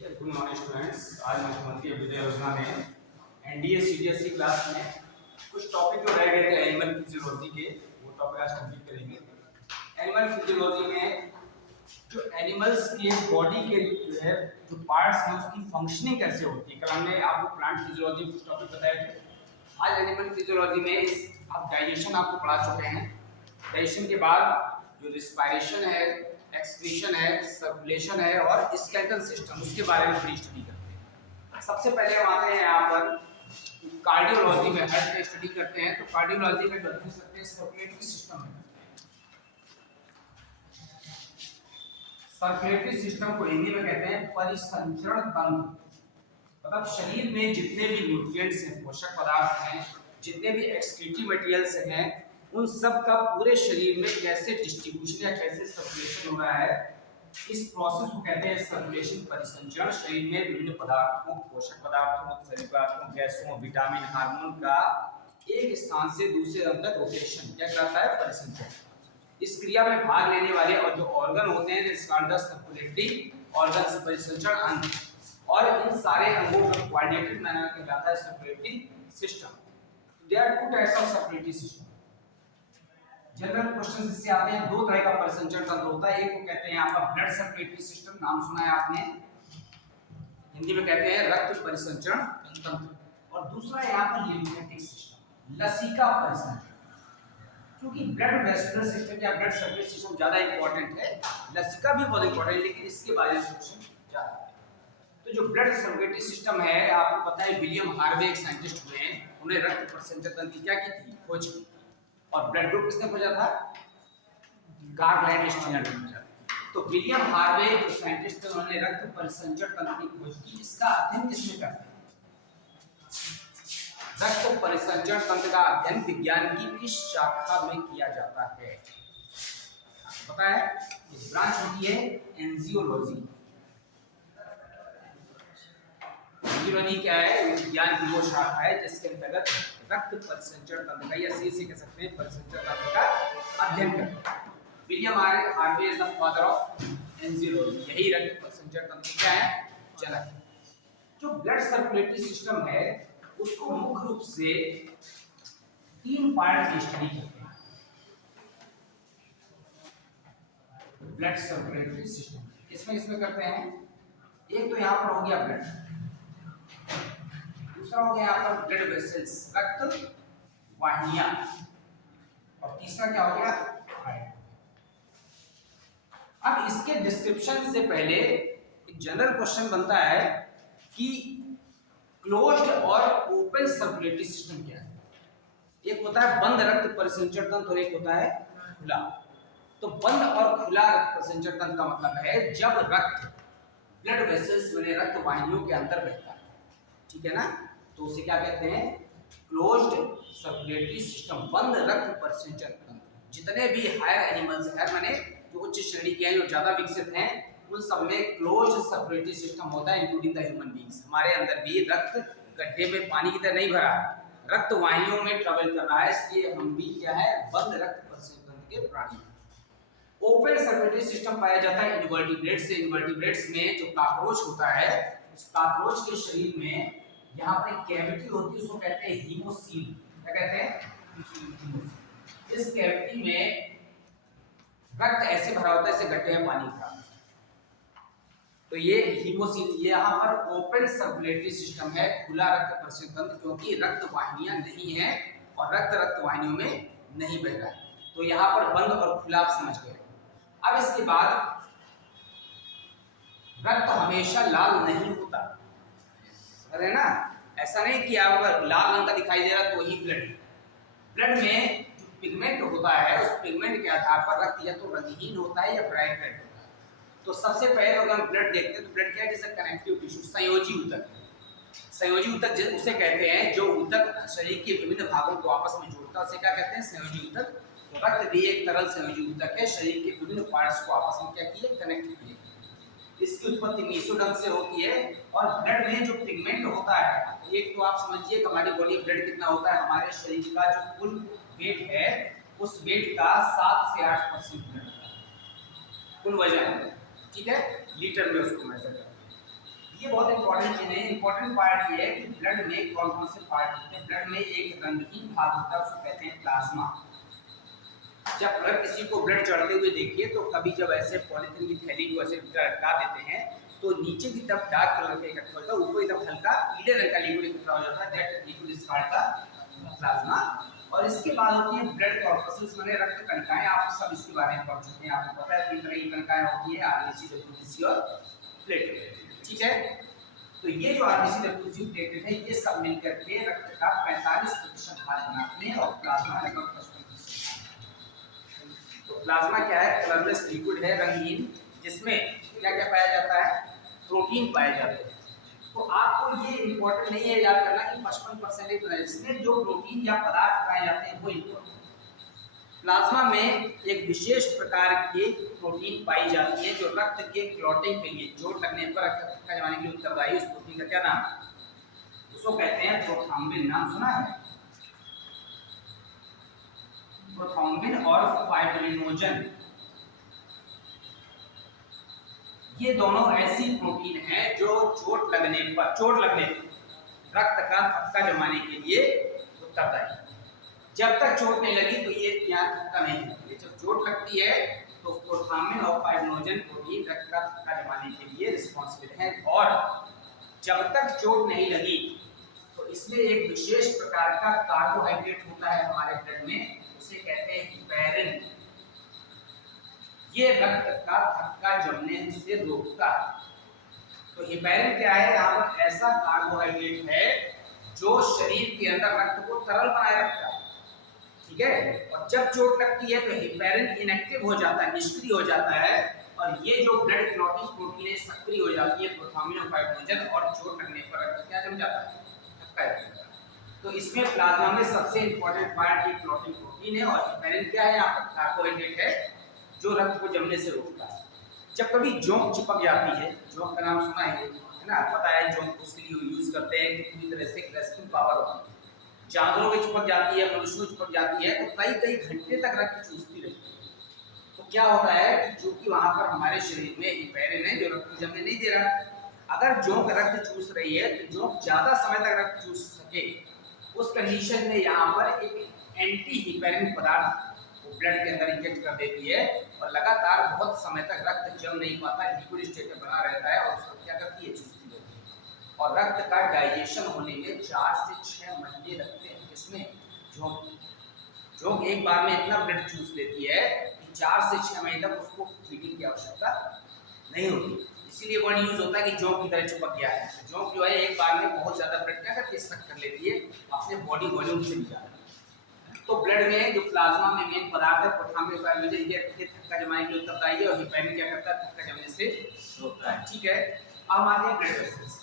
Good morning students. आज मुख्यमंत्री अभ्युदय योजना में एनडीए सीडीएसई क्लास में कुछ टॉपिक जो रह गए थे एनिमल फिजियोलॉजी के, वो टॉपिक आज कंप्लीट करेंगे। एनिमल फिजियोलॉजी में जो एनिमल्स के बॉडी के जो है जो पार्ट्स हैं उसकी फंक्शनिंग कैसे होती है। कल हमने आपको प्लांट फिजियोलॉजी कुछ टॉपिक बताए थे। आज एनिमल फिजियोलॉजी में आप डाइजेशन आपको पढ़ा चुके हैं। डाइजेशन के बाद जो रिस्पायरेशन है, एक्सक्रीशन है, सर्कुलेशन है और स्केलेटल सिस्टम, उसके बारे में थोड़ी स्टडी करते हैं। सबसे पहले हम आते हैं यहाँ पर कार्डियोलॉजी में हार्ट की स्टडी करते हैं। तो कार्डियोलॉजी में जो सकते हैं सर्कुलेटरी सिस्टम है। सर्कुलेटरी सिस्टम को हिंदी में कहते हैं परिसंचरण तंत्र। मतलब शरीर में जितने भी न्यूट्रिएंट्स हैं, पोषक पदार्थ हैं, जितने भी एक्सक्रीटिव मटेरियल्स हैं, उन सब का पूरे शरीर में कैसे डिस्ट्रीब्यूशन या कैसे सर्कुलेशन हो रहा है, इस प्रोसेस को कहते हैं सर्कुलेशन, परिसंचरण। शरीर में विभिन्न पदार्थों, पोषक पदार्थों, शरीर पदार्थों, गैसों, विटामिन, हार्मोन का एक स्थान से दूसरे स्थान तक रोटेशन क्या कहता है, परिसंचरण। इस क्रिया में भाग लेने वाले और जो ऑर्गन होते हैं सर्कुलेटरी ऑर्गन, परिसंचरण अंग, और इन सारे अंगों का कोऑर्डिनेटेड मैनर में कहलाता है circulatory system. There are two types of circulatory system. General question इससे आते हैं। दो तरह का परिसंचरण तंत्र होता है। एक को कहते हैं यहाँ पर ब्लड सर्कुलेटरी सिस्टम, नाम सुना है आपने, हिंदी में कहते हैं रक्त परिसंचरण तंत्र, और दूसरा यहाँ पर लिम्फेटिक सिस्टम, लसिका परिसंचरण। क्योंकि ब्लड वेस्कुलर सिस्टम या ब्लड सर्कुलेटरी सिस्टम ज्यादा इंपॉर्टेंट है, लसिका भी बहुत इंपॉर्टेंट है, लेकिन इसके बारे में क्वेश्चन ज्यादा है। तो जो ब्लड सर्कुलेटरी सिस्टम है, आपको पता है विलियम हार्वे एक साइंटिस्ट हुए हैं, उन्हें रक्त परिसंचरण तंत्र की क्या की थी, खोज की। और ब्लड ग्रुप किसने खोजा था, कार्ल लैंडस्टीनर ने खोजा। तो विलियम हार्वे जो साइंटिस्ट थे, उन्होंने रक्त परिसंचरण तंत्र की खोज की। इसका अध्ययन किसने करते हैं, रक्त परिसंचरण तंत्र का अध्ययन विज्ञान की किस शाखा में किया जाता है, आपको पता है। इस ब्रांच होती है एंजियोलॉजी। एंजियोलॉजी क्या है, विज्ञान की वो शाखा है जिसके अंतर्गत रक्त परिसंचरण तंत्र का, या सीधे कह सकते हैं परिसंचरण तंत्र का अध्ययन करते हैं। William Harvey is the father of angiology. यही रक्त परिसंचरण तंत्र क्या है, जनक। जो ब्लड सर्कुलेटरी सिस्टम है उसको मुख्य रूप से तीन पार्ट की स्टडी करते हैं। ब्लड सर्कुलेटरी सिस्टम इसमें इसमें करते हैं। एक तो यहाँ पर हो गया ब्लड, दूसरा हो गया यहाँ पर ब्लड वेसल्स, रक्त वाहिनियां, और तीसरा क्या हो गया, हार्ट। अब इसके डिस्क्रिप्शन से पहले एक जनरल क्वेश्चन बनता है कि क्लोज्ड और ओपन सर्कुलेटरी सिस्टम क्या है। एक होता है बंद रक्त परिसंचरण तंत्र और एक होता है खुला। तो बंद और खुला रक्त परिसंचरण तंत्र का मतलब है जब रक्त ब्लड वेसल्स में रक्त वाहिनियों के अंदर बहता है, ठीक है ना, तो उसे क्या कहते हैं, क्लोज्ड सर्कुलेटरी सिस्टम, बंद रक्त परिसंचरण तंत्र। जितने भी हायर एनिमल्स हैं, माने जो उच्च श्रेणी के हैं, जो ज्यादा विकसित हैं, उन सब में क्लोज्ड सर्कुलेटरी सिस्टम होता है, इंक्लूडिंग द ह्यूमन बीइंग्स। हमारे अंदर भी रक्त गड्ढे में पानी की तरह नहीं भरा है, रक्त वाहिनियों में ट्रेवल कर रहा है, इसलिए हम भी क्या है, बंद रक्त परिसंचरण तंत्र के प्राणी हैं। ओपन सर्कुलेटरी सिस्टम पाया जाता है इनवर्टिब्रेट्स से। इनवर्टिब्रेट्स में जो कॉकरोच होता है, उस कॉकरोच के शरीर में यहाँ पर एक कैविटी होती है, उसको कहते हैं हीमोसील। क्या कहते हैं, इस कैविटी में रक्त ऐसे भरा होता है जैसे गड्ढे में पानी का। तो ये हीमोसील, ये यहाँ पर ओपन सर्कुलेटरी सिस्टम है, खुला रक्त परिसंचरण तंत्र, क्योंकि रक्त वाहिनियां नहीं है और रक्त वाहिनियों में नहीं बह रहा है। तो यहाँ पर बंद और खुला आप समझ गए। अब इसके बाद रक्त हमेशा लाल नहीं होता, समझ रहे ना। ऐसा नहीं कि आप अगर लाल रंग का दिखाई दे रहा तो ही ब्लड में जो पिगमेंट होता है, उस पिगमेंट के आधार पर रक्त या तो रंगहीन होता है या ब्राइट रेड होता है। तो सबसे पहले अगर हम ब्लड देखते हैं तो ब्लड क्या है, जैसे कनेक्टिव टिश्यू, संयोजी ऊतक। संयोजी ऊतक उसे कहते हैं जो ऊतक शरीर के विभिन्न भागों को आपस में जोड़ता है, उसे क्या कहते हैं, संयोजी ऊतक। तो रक्त भी एक तरल संयोजी ऊतक है, शरीर के विभिन्न पार्ट्स को आपस में क्या किए, कनेक्ट किए। इसकी उत्पत्ति मेसोडर्म से होती है। और ब्लड में जो पिगमेंट होता है, एक तो आप समझिए हमारी बॉडी में ब्लड कितना होता है, हमारे शरीर का जो कुल वेट है, उस वेट का 7 से 8% ब्लड कुल वजन, ठीक है, लीटर में उसको मेजर करते हैं। ये बहुत इंपॉर्टेंट चीज है। इंपॉर्टेंट पार्ट ये है कि ब्लड में कौन कौन से पार्ट होते हैं। ब्लड में एक रंगहीन भाग होता है, उसको कहते हैं प्लाज्मा। जब अगर किसी को ब्लड चढ़ते हुए देखिए तो कभी जब ऐसे पॉलीथीन की थैली को ऐसे लटका देते हैं तो नीचे की तरफ डार्क कलर का इकट्ठा होता है, ऊपर की तरफ हल्का पीले रंग का लिक्विड इकट्ठा हो जाता है, that liquid is called the plasma. और इसके बाद होती है ब्लड कॉर्पसेस, माने रक्त कणिकाएं। आप सब इसके बारे में पढ़ चुके हैं, आपको पता है तीन तरह की कणिकाएं होती है, आरबीसी, डब्ल्यूबीसी और प्लेटलेट, ठीक है। तो ये जो आरबीसी, डब्ल्यूबीसी, प्लेटलेट है, ये सब मिलकर के रक्त का 45% भाग बनाते हैं और प्लाज्मा लगभग 55%। तो प्लाज्मा क्या है? कलरलेस लिक्विड है, रंगहीन, जिसमें क्या क्या पाया जाता है? प्रोटीन पाए जाते हैं। तो आपको ये इंपॉर्टेंट नहीं है याद करना कि 55% इसमें जो प्रोटीन या पदार्थ पाए जाते हैं वो इंपॉर्टेंट। प्लाज्मा में एक विशेष प्रकार की प्रोटीन पाई जाती है जो रक्त के क्लॉटिंग के लिए, चोट लगने पर रक्त का जमाने के लिए उत्तरदायी। उस प्रोटीन का क्या नाम है? उसको कहते हैं प्रोथ्रोम्बिन। नाम सुना है? प्रोथ्रोम्बिन और फाइब्रिनोजन, ये दोनों ऐसी प्रोटीन हैं जो चोट लगने पर रक्त का थक्का जमाने के लिए उत्तरदायी। जब तक चोट नहीं लगी तो ये यहाँ थक्का नहीं लगती है। जब चोट लगती है तो प्रोथ्रोम्बिन और फाइब्रिनोजन प्रोटीन रक्त का थक्का जमाने के लिए रिस्पॉन्सिबल है। और जब तक चोट नहीं लगी तो इसमें एक विशेष प्रकार का कार्बोहाइड्रेट होता है हमारे ब्लड में, उसे कहते हैं हिपैरिन। ये रक्त का थक्का जमने से रोकता है। तो हिपैरिन क्या है? यहाँ पर ऐसा कार्बोहाइड्रेट है जो शरीर के अंदर रक्त को तरल बनाए रखता है, ठीक है। और जब चोट लगती है तो हिपैरिन इनएक्टिव हो जाता है, निष्क्रिय हो जाता है, और ये जो ब्लड क्लॉटिंग प्रोटीन है सक्रिय हो जाती है, प्रोथ्रोम्बिन और फाइब्रिनोजन, और चोट लगने पर रक्त क्या जम जाता है? थक्का जम जाता है। तो इसमें प्लाज्मा में सबसे इंपॉर्टेंट पार्ट ये क्लॉटिंग प्रोटीन है, और हिपैरिन क्या है? यहाँ पर कार्बोहाइड्रेट है जो रक्त को जमने से रोकता है। जब कभी जोंक चिपक जाती है, जोंक का नाम सुना है ना? पता है जोंक उसके लिए यूज करते हैं कि पूरी तरह से ग्रेस्पिंग पावर होती है। जानवरों में चिपक जाती है, मनुष्यों में चिपक जाती है, तो कई कई घंटे तक रक्त चूसती रहती है। तो क्या होता है कि जो कि वहां पर हमारे शरीर में हिपैरिन है जो रक्त को जमने नहीं दे रहा। अगर जोंक रक्त चूस रही है तो जोंक ज्यादा समय तक रक्त चूस सके, उस कंडीशन में यहाँ पर एक एंटी हिपैरिन पदार्थ ब्लड के अंदर इंजेक्ट कर देती है, और लगातार बहुत समय तक रक्त जम नहीं पाता, लिक्विड स्टेट में बना रहता है, और उसको क्या करती है? चूसती रहती है। और रक्त का डाइजेशन होने में 4 से 6 महीने लगते हैं। किसमें? जोंक एक बार में इतना ब्लड चूस लेती है कि 4 से 6 महीने तक उसको फीडिंग की आवश्यकता नहीं होती। इसीलिए वर्ड यूज होता है कि जोंक की तरह चिपक गया है। जोंक जो है एक बार में बहुत ज्यादा ब्लड क्या करती है? सक कर लेती है, अपने बॉडी वॉल्यूम से भी ज्यादा। तो ब्लड में जो प्लाज्मा में मेन पदार्थ है प्रोथ्रोम्बिन, फाइब्रिनोजन, ये थक्का जमाने के लिए उत्तरदायी है, और हिपैरिन क्या करता है? थक्का जमने से रोकता है, ठीक है। अब आते हैं ब्लड वेसल्स।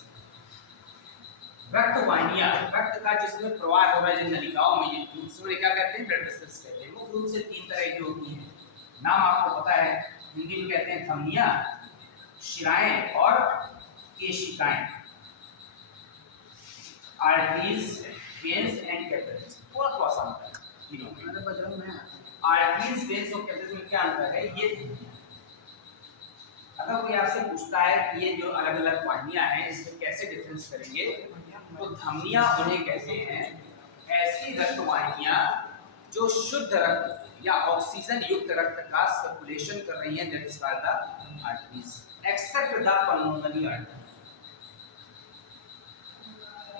रक्त वाहिनियां, रक्त का जिसमें प्रवाह हो रहा है जिन नलिकाओं में, ये ट्यूब्स में क्या कहते हैं? ब्लड वेसल्स कहते हैं। मुख्य रूप से 3 तरह की होती हैं। नाम आपको पता है, हिंदी में कहते हैं धमनियां, शिराएं और केशिकाएं। Arteries, veins and capillaries. थोड़ा सा अंतर है आर्टरीज, वेन्स और कैपिलरीज में क्या अंतर है? ये अगर कोई आपसे पूछता है कि ये जो अलग अलग वाहिनियां हैं इसमें कैसे डिफरेंस करेंगे, तो धमनियां उन्हें कहते हैं ऐसी रक्त वाहिनियां जो शुद्ध रक्त या ऑक्सीजन युक्त रक्त का सर्कुलेशन कर रही हैं, that is called the arteries, except the pulmonary artery.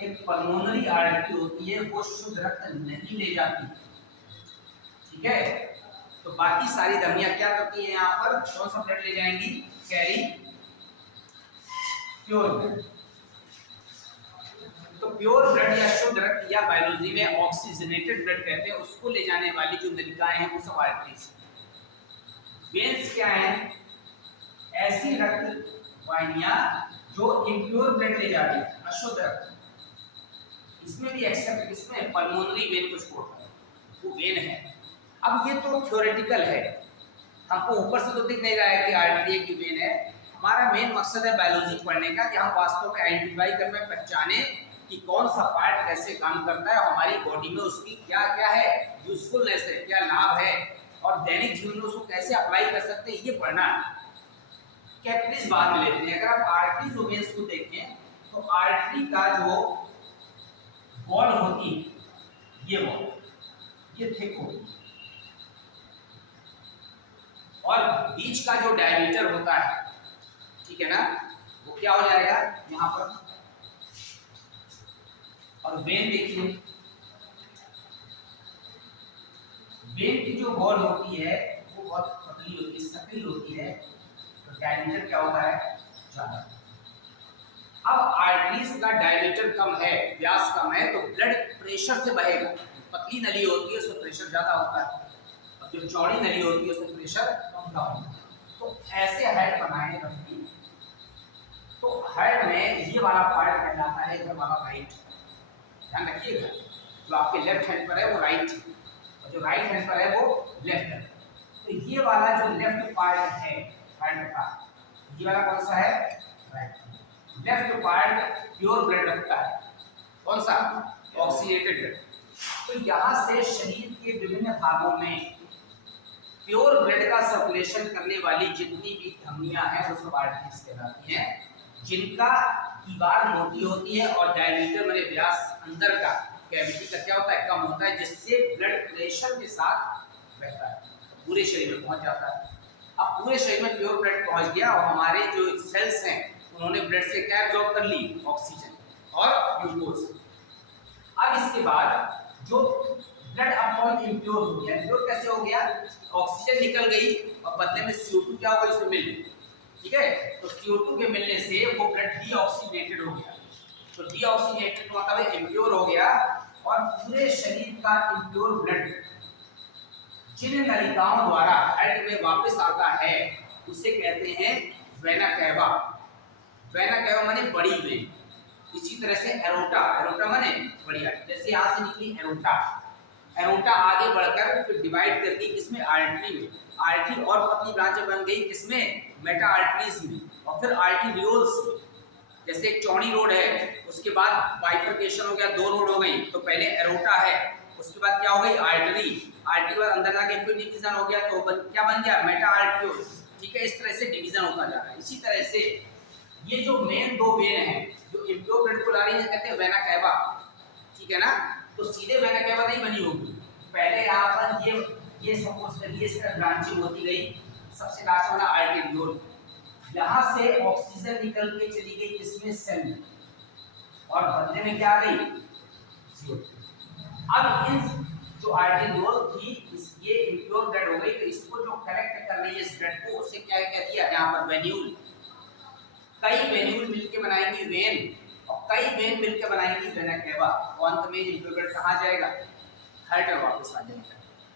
एक पल्मोनरी आर्टरी होती है वो शुद्ध रक्त नहीं ले जाती, ठीक है। तो बाकी सारी धमनियां क्या करती है? यहाँ पर कौन सा ब्लड ले जाएंगी? Carry pure blood. तो प्योर ब्लड या शुद्ध रक्त या बायोलॉजी में ऑक्सीजनेटेड ब्लड कहते हैं, उसको ले जाने वाली जो नलिकाएं हैं वो सब आर्टरीज। वेन्स क्या है? ऐसी रक्त वाहिनियां जो इम्प्योर ब्लड ले जाती है, अशुद्ध रक्त। इसमें भी एक्सेप्ट किसमें? पल्मोनरी वेन को छोड़कर, वो वेन है। अब ये तो थ्योरेटिकल है, हमको ऊपर से तो दिख नहीं रहा है कि आर्टरी की वेन है। हमारा मेन मकसद है बायोलॉजी पढ़ने का, कि हम वास्तव में आइडेंटिफाई कर में पहचाने कि कौन सा पार्ट कैसे काम करता है, हमारी बॉडी में उसकी क्या क्या है यूजफुलनेस है, क्या लाभ है, और दैनिक जीवन में उसको कैसे अप्लाई कर सकते हैं, ये पढ़ना है। कैपिलरीज बाद में लेते हैं। अगर आप आर्टरीज और वेन्स को देखें आर्टरी का जो वॉल होती है, ये वॉल ये थिक होती है, और बीच का जो डायमीटर होता है, ठीक है ना, वो क्या हो जाएगा यहाँ पर। और वेन देखिए, वेन की जो वॉल होती है वो बहुत पतली होती है, सकरी होती है, तो डायमीटर क्या होता है, ज्यादा। अब आर्टरीज का डायमीटर कम है, व्यास कम है, तो ब्लड प्रेशर से बहेगा। पतली नली होती है उसमें प्रेशर ज्यादा होता है, और जो चौड़ी नली होती है उसमें प्रेशर कम होता है। तो ऐसे हेड बनाए रखी, तो हेड में ये वाला पार्ट कहलाता है इधर वाला राइट। ध्यान रखिएगा, जो आपके लेफ्ट हैंड पर है वो राइट, और जो राइट हैंड पर है वो लेफ्ट है। तो ये वाला जो लेफ्ट पार्ट है हेड का, ये वाला कौन सा है, right. Left part pure blood रखता है, कौन सा, ऑक्सीडेटेड ब्लड। तो यहाँ से शरीर के विभिन्न भागों में प्योर ब्लड का सर्कुलेशन करने वाली जितनी भी धमनियां हैं वो सब आर्टरीज कहलाती हैं, जिनका दीवार मोटी होती है और डायमीटर माने व्यास अंदर का कैविटी का क्या होता है, कम होता है, जिससे ब्लड प्रेशर के साथ बहता है, पूरे शरीर में पहुंच जाता है। अब पूरे शरीर में प्योर ब्लड पहुंच गया और हमारे जो सेल्स हैं उन्होंने ब्लड से क्या एब्जॉर्ब कर ली, ऑक्सीजन और ग्लूकोज। अब इसके बाद जो ब्लड अब इम्प्योर हो गया, इम्प्योर कैसे हो गया, ऑक्सीजन निकल गई और बदले में CO2 क्या होगा, इसमें मिल गई, ठीक है। तो CO2 के मिलने से वो ब्लड डीऑक्सीनेटेड हो गया, तो डीऑक्सीनेटेड मतलब इम्प्योर हो गया, और पूरे शरीर का इम्प्योर ब्लड जिन नलिकाओं द्वारा हेड में वापस आता है उसे कहते हैं वेना कैवा। वेना कैवा माने बड़ी वेन। इसी तरह से एरोटा, एरोटा माने बड़ी आर्टरी, जैसे यहाँ से निकली एरोटा, एरोटा आगे बढ़कर फिर डिवाइड करके किसमें, आर्टरी में, आर्टरी और पतली ब्रांच बन गई किसमें, मेटा आर्टरीज में, और फिर आर्टरीओल्स में। जैसे एक चौड़ी रोड है, उसके बाद बाइफरकेशन हो गया, दो रोड हो गई, तो पहले एरोटा है, उसके बाद क्या हो गई, आर्टरी, आर्टरी के बाद अंदर जाके फिर डिवीजन हो गया, तो क्या बन गया, मेटा आर्टरीओल्स, ठीक है। इस तरह से डिवीजन होता जा रहा है। इसी तरह से ये जो मेन दो वेन है जो इम्प्योर ब्लड को ला रही है, कहते हैं वेना कैवा, ठीक है ना। तो सीधे वेना कैवा नहीं बनी होगी, पहले यहाँ पर ये सपोज करिए इस तरह ब्रांचिंग होती गई, सबसे लास्ट वाला आर्टरीओल, यहाँ से ऑक्सीजन निकल के चली गई इसमें सेल में, और बदले में क्या आ गई, CO2। अब इन जो आर्टरीओल थी ये इम्प्योर ब्लड हो गई, तो इसको जो कलेक्ट कर रही है इस ब्लड को, उसे क्या कह दिया यहाँ पर, वेन्यूल। कई वेन्यूल मिलके बनाएंगी वेन, और कई वेन मिलकर बनाएंगी वेना कैवा, और अंत में इम्प्योर ब्लड कहाँ जाएगा, हार्ट में वापस आ जाएगा।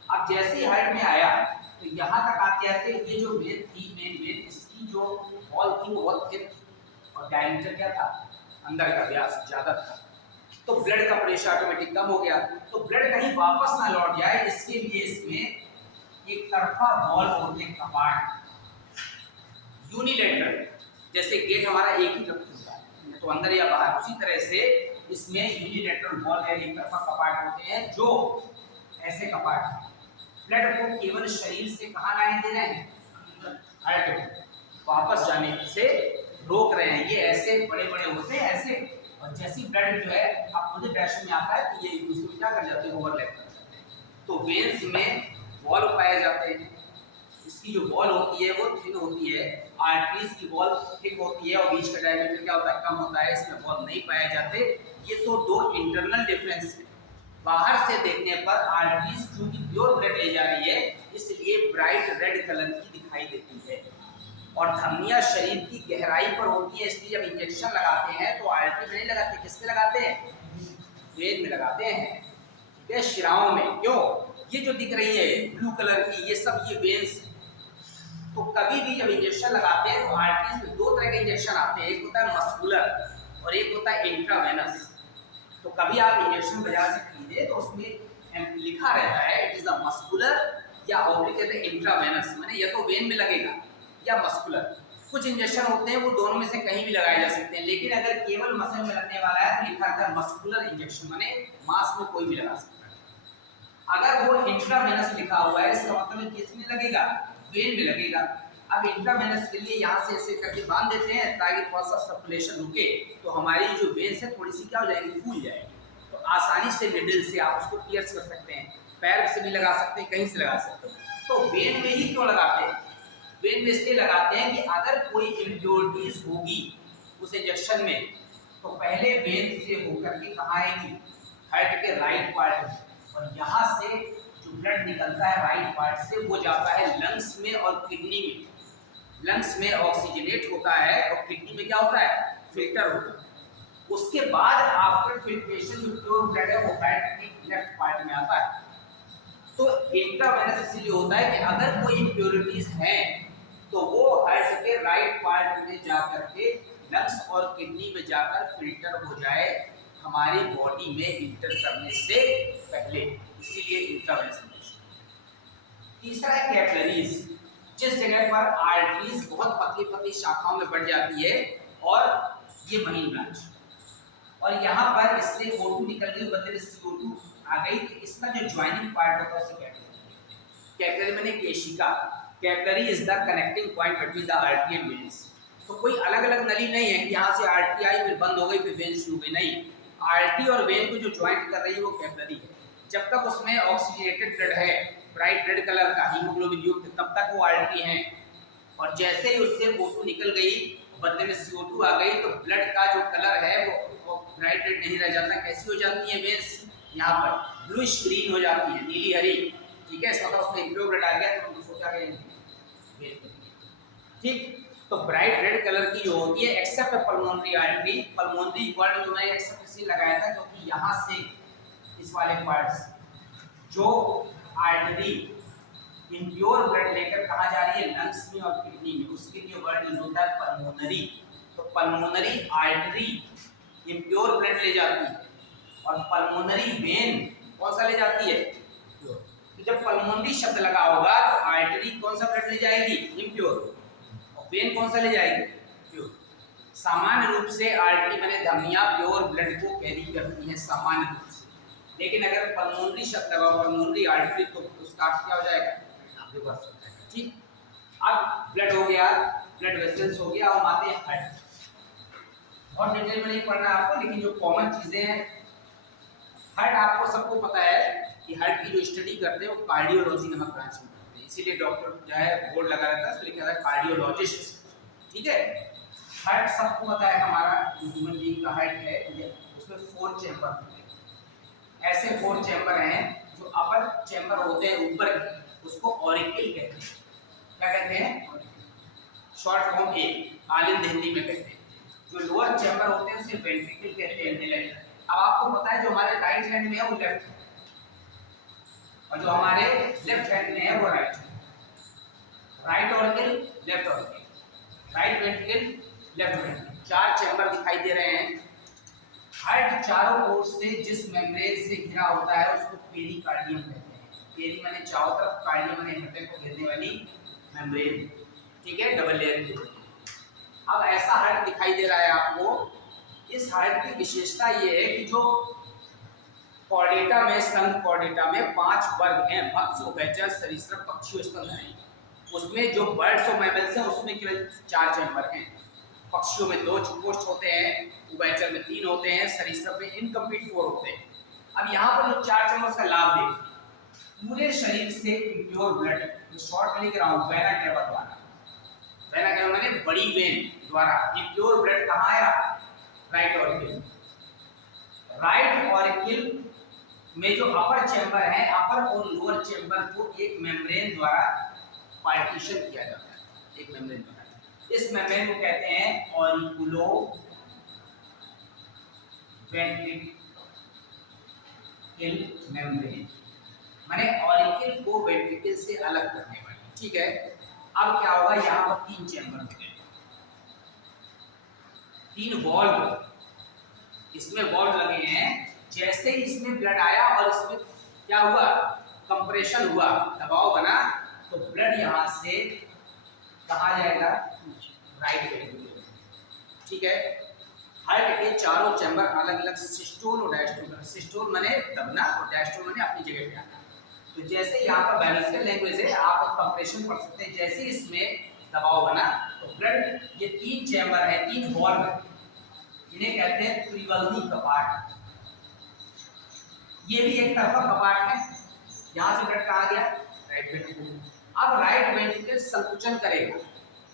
अब जैसे ही हार्ट में आया तो यहाँ तक आते आते ये जो वेन थी, मेन वेन, इसकी जो वॉल थी वो बहुत थिक थी, और डायमीटर क्या था, अंदर का व्यास ज्यादा था, तो ब्लड का प्रेशर ऑटोमेटिक कम हो गया। तो ब्लड कहीं वापस ना लौट जाए इसके लिए इसमें एक तरफा वॉल होते हैं, कपाट, यूनिलेटरल, जैसे गेट हमारा एक ही तरफ खुलता है तो अंदर या बाहर, उसी तरह से इसमें यूनिलेटरल वॉल या एक तरफा कपाट होते हैं, जो ऐसे कपाट हैं, ब्लड को केवल शरीर से कहाँ लाने दे रहे हैं, हार्ट में वापस जाने से रोक रहे हैं। ये ऐसे बड़े बड़े होते हैं ऐसे, और जैसी ब्लड जो है आप मुझे डैश में आता है तो ये दूसरे क्या कर जाते हैं, ओवरलैप कर जाते हैं। तो वेन्स में वॉल पाए जाते हैं, इसकी जो वॉल होती है वो थिन होती है, आर्टरीज की वॉल थिक होती है, और बीच का डायमीटर क्या होता है, कम होता है, इसमें वॉल नहीं पाए जाते। ये तो दो इंटरनल डिफरेंस है। बाहर से देखने पर आर्टरीज क्योंकि प्योर ब्लड ले जा रही है इसलिए ब्राइट रेड कलर की दिखाई देती है, और धमनियां शरीर की गहराई पर होती है, इसलिए जब इंजेक्शन लगाते हैं तो आर्टरी में नहीं लगाते, किसमें लगाते हैं, वेन में लगाते हैं, ठीक है, शिराओं में। क्यों, ये जो दिख रही है ब्लू कलर की ये सब ये वेन्स। तो कभी भी जब इंजेक्शन लगाते हैं तो आर्टरीज में दो तरह के इंजेक्शन आते हैं, एक होता है मस्कुलर और एक होता है इंट्रावेनस। तो कभी आप इंजेक्शन बाजार से खरीदे तो उसमें लिखा रहता है इट इज द मस्कुलर या ऑब्लिक कहते हैं इंट्रावेनस, माने या तो वेन में लगेगा या मस्कुलर। कुछ इंजेक्शन होते हैं वो दोनों में से कहीं भी लगाए जा सकते हैं, लेकिन अगर केवल मसल में लगने वाला है तो लिखा रहता है मस्कुलर इंजेक्शन, माने मांस में कोई भी लगा सकता है। अगर वो इंट्रावेनस लिखा हुआ है इसका मतलब किस में लगेगा, वेन में लगेगा। अब इंट्रावेनस के लिए यहाँ से ऐसे करके बांध देते हैं ताकि थोड़ा सा सर्कुलेशन रुके, तो हमारी जो वेन्स है थोड़ी सी क्या हो जाएगी, फूल जाएगी। तो आसानी से निडल से आप उसको पियर्स कर सकते हैं, पैर से भी लगा सकते हैं, कहीं से लगा सकते हैं। तो वेन में ही क्यों लगाते हैं? वेन में इसलिए लगाते हैं कि अगर कोई इम्प्योरिटीज होगी उस इंजेक्शन में, तो पहले वेन से होकर के कहाँ आएगी, हार्ट के राइट पार्ट में, और यहाँ से जो ब्लड निकलता है राइट पार्ट से वो जाता है लंग्स में और किडनी में। लंग्स में ऑक्सीजनेट होता है और किडनी में क्या होता है, फिल्टर होता है। उसके बाद आफ्टर फिल्ट्रेशन जो प्योर ब्लड है वो हार्ट के लेफ्ट पार्ट में आता है। तो इंट्रावेनस इसलिए होता है कि अगर कोई इम्प्योरिटीज हैं तो वो हार्ट के राइट पार्ट में जाकर के लंग्स और किडनी में जाकर फिल्टर हो जाए हमारी बॉडी में इंटर करने से पहले, इसीलिए इंट्रावेनस इंजेक्शन। तीसरा है कैपिलरीज, जिस जगह पर आर्टरीज बहुत पतली पतली शाखाओं में बढ़ जाती है और ये महीन ब्रांच, और यहाँ पर इससे O2 निकल गई, बदले CO2 आ गई, तो इसका जो ज्वाइनिंग पार्ट होता है उसे कैपिलरी। कैपिलरी माने केशिका, capillary is the connecting point between the artery and veins. तो कोई अलग अलग नली नहीं है कि यहाँ से आर्टरी आई फिर बंद हो गई फिर वेन शुरू हुई, नहीं, आर्टरी और वेन को जो ज्वाइंट कर रही है वो कैपिलरी है। जब तक उसमें ऑक्सीजनेटेड ब्लड है ब्राइट रेड कलर का हीमोग्लोबिन युक्त, तब तक वो आर्टरी है, और जैसे ही उससे O2 निकल गई बदले में CO2 आ गई, तो ब्लड का जो कलर है वो ब्राइट रेड नहीं रह जाता, कैसी हो जाती है वेन्स, यहाँ पर ब्लूइश ग्रीन हो जाती है, नीली हरी, ठीक है, इसका मतलब उसमें इम्प्योर ब्लड आ गया तो उसको क्या कहेंगे, ठीक। तो ब्राइट रेड कलर की जो होती है accept pulmonary artery, pulmonary word जो मैं एक्सेप्ट इसलिए लगाया था क्योंकि यहाँ से इस वाले पार्ट्स जो आर्टरी इम्प्योर ब्लड लेकर कहाँ जा रही है, लंग्स में और किडनी में, उसके लिए वर्ड यूज होता है पल्मोनरी। तो पल्मोनरी आर्टरी इम्प्योर ब्लड ले जाती है और पल्मोनरी वेन कौन सा ले जाती है, तो जब पल्मोनरी शब्द लगा होगा तो आर्टरी कौन सा ब्लड ले जाएगी, इम्प्योर, और वेन कौन सा ले जाएगी, प्योर। सामान्य रूप से आर्टरी माने धमनियां प्योर ब्लड को कैरी करती हैं सामान्य रूप से, लेकिन अगर पल्मोनरी शब्द लगा पल्मोनरी आर्टरी तो उसका अर्थ क्या हो जाएगा, ठीक। अब ब्लड हो गया, ब्लड वेसल्स हो गया, हम आते हैं हार्ट। और डिटेल में नहीं पढ़ना आपको, लेकिन जो कॉमन चीजें हैं, हार्ट आपको सबको पता है कि हार्ट की जो स्टडी करते हैं वो कार्डियोलॉजी नामक ब्रांच में करते हैं, इसीलिए डॉक्टर जो है बोर्ड लगा रहता है उसमें लिखा है कार्डियोलॉजिस्ट, ठीक है। हार्ट सबको पता है, हमारा जो ह्यूमन बीइंग का हार्ट है उसमें 4 चैम्बर होते हैं। ऐसे 4 चैम्बर हैं जो अपर चैम्बर होते हैं ऊपर के, उसको ऑरिकल कहते हैं। क्या कहते हैं, शॉर्ट फॉर्म ए, आलिंद हिंदी में कहते हैं। जो लोअर चैम्बर होते हैं उसे वेंट्रिकल कहते हैं, लेफ्ट। अब आपको पता है जो हमारे राइट हैंड में है वो लेफ्ट है और जो हमारे लेफ्ट हैंड में है वो राइट है। Right auricle, left auricle, right ventricle, left ventricle, 4 chamber दिखाई दे रहे हैं। हार्ट चारों ओर से जिस मेम्ब्रेन से घिरा होता है उसको पेरिकार्डियम कहते हैं। पेरी माने चारों तरफ, कार्डियम माने हृदय को घेरने वाली मेम्ब्रेन, ठीक है, डबल लेयर की। अब ऐसा हार्ट दिखाई दे रहा है आपको। इस हार्ट की विशेषता ये है कि जो कॉर्डेटा में, स्तन कॉर्डेटा में 5 वर्ग हैं, मत्स्य, उभयचर, सरीसृप, पक्षी, स्तन हैं। उसमें जो बर्ड्स और मैमल्स हैं उसमें केवल 4 चैम्बर हैं। पक्षियों में 2 चुपोष्ट होते हैं, उभयचर में 3 होते हैं, सरीसृप में इनकम्प्लीट 4 होते हैं। अब यहाँ पर जो 4 चैम्बर का लाभ देखिए, पूरे शरीर से इम्प्योर ब्लड, शॉर्ट में लिख रहा हूँ, वेना कैवा द्वारा, वेना कैवा माने बड़ी वेन द्वारा इम्प्योर ब्लड कहाँ आया, राइट ऑरिकल। राइट ऑरिकल में जो अपर चैम्बर है, अपर और लोअर चैम्बर को एक मेम्ब्रेन द्वारा पार्टीशन किया जाता है, एक मेम्ब्रेन द्वारा। इस मेम्ब्रेन को कहते हैं ऑरिकुलो वेंट्रिकल मेम्ब्रेन, माने ऑरिकल को वेंट्रिकल से अलग करने वाली, ठीक है। अब क्या होगा, यहाँ पर 3 चैम्बर हो गए, 3 वॉल्व, इसमें वॉल्व लगे हैं। जैसे ही इसमें ब्लड आया और इसमें क्या हुआ, कंप्रेशन हुआ, दबाव बना, तो ब्लड यहाँ से कहाँ जाएगा, राइट वेंट्रिकल, ठीक है। हार्ट के चारों चैम्बर अलग अलग सिस्टोल और डायस्टोल, सिस्टोल माने दबना और डायस्टोल माने अपनी जगह पे आना। तो जैसे यहाँ पर बायोलॉजिकल लैंग्वेज है, आप कंप्रेशन पढ़ सकते हैं। जैसे इसमें दबाव बना, तो ब्लड, ये 3 चैम्बर है, 3 वॉल्व है, इन्हें कहते हैं त्रिवल्नी कपाट। ये भी एक तरफा कपाट है, यहाँ से ब्लड कहाँ गया, राइट वेंट्रिकल। अब राइट वेंट्रिकल संकुचन करेगा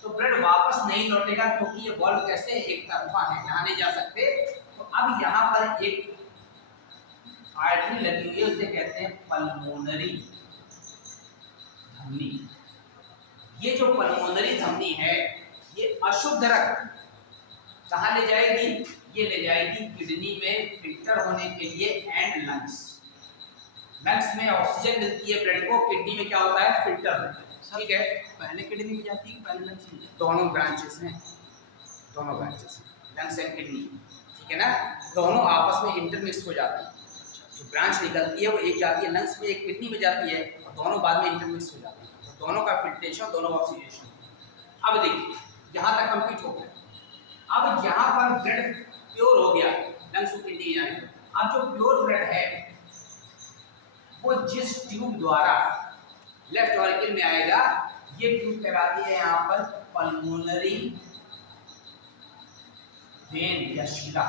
तो ब्लड वापस नहीं लौटेगा, क्योंकि ये वॉल्व कैसे एक तरफा है, यहाँ नहीं जा सकते। तो अब यहाँ पर एक आर्टरी लगी हुई है, उसे कहते हैं पल्मोनरी धमनी। ये जो पल्मोनरी धमनी है, ये अशुद्ध रक्त कहाँ ले जाएगी, ये ले जाएगी किडनी में फिल्टर होने के लिए एंड लंग्स। लंग्स में ऑक्सीजन मिलती है ब्लड को, किडनी में क्या होता है, फिल्टर होता है। ठीक है, पहले किडनी में जाती है, पहले लंग्स में? दोनों ब्रांचेस हैं, दोनों ब्रांचेस, लंग्स एंड किडनी, ठीक है ना, दोनों आपस में इंटरमिक्स हो जाती है। जो ब्रांच निकलती है वो एक जाती है लंग्स में, एक किडनी में जाती है, और दोनों बाद में इंटरमिक्स हो जाती है, तो दोनों का फिल्ट्रेशन, दोनों का ऑक्सीडेशन। अब देखिए यहाँ तक कंप्लीट हो गया। अब यहाँ पर ब्लड प्योर हो गया, लंग्स और किडनी जाने पर। अब जो प्योर ब्लड है वो जिस ट्यूब द्वारा लेफ्ट ऑरिकल में आएगा, ये ट्यूब कहलाती है यहाँ पर पल्मोनरी वेन या शिरा।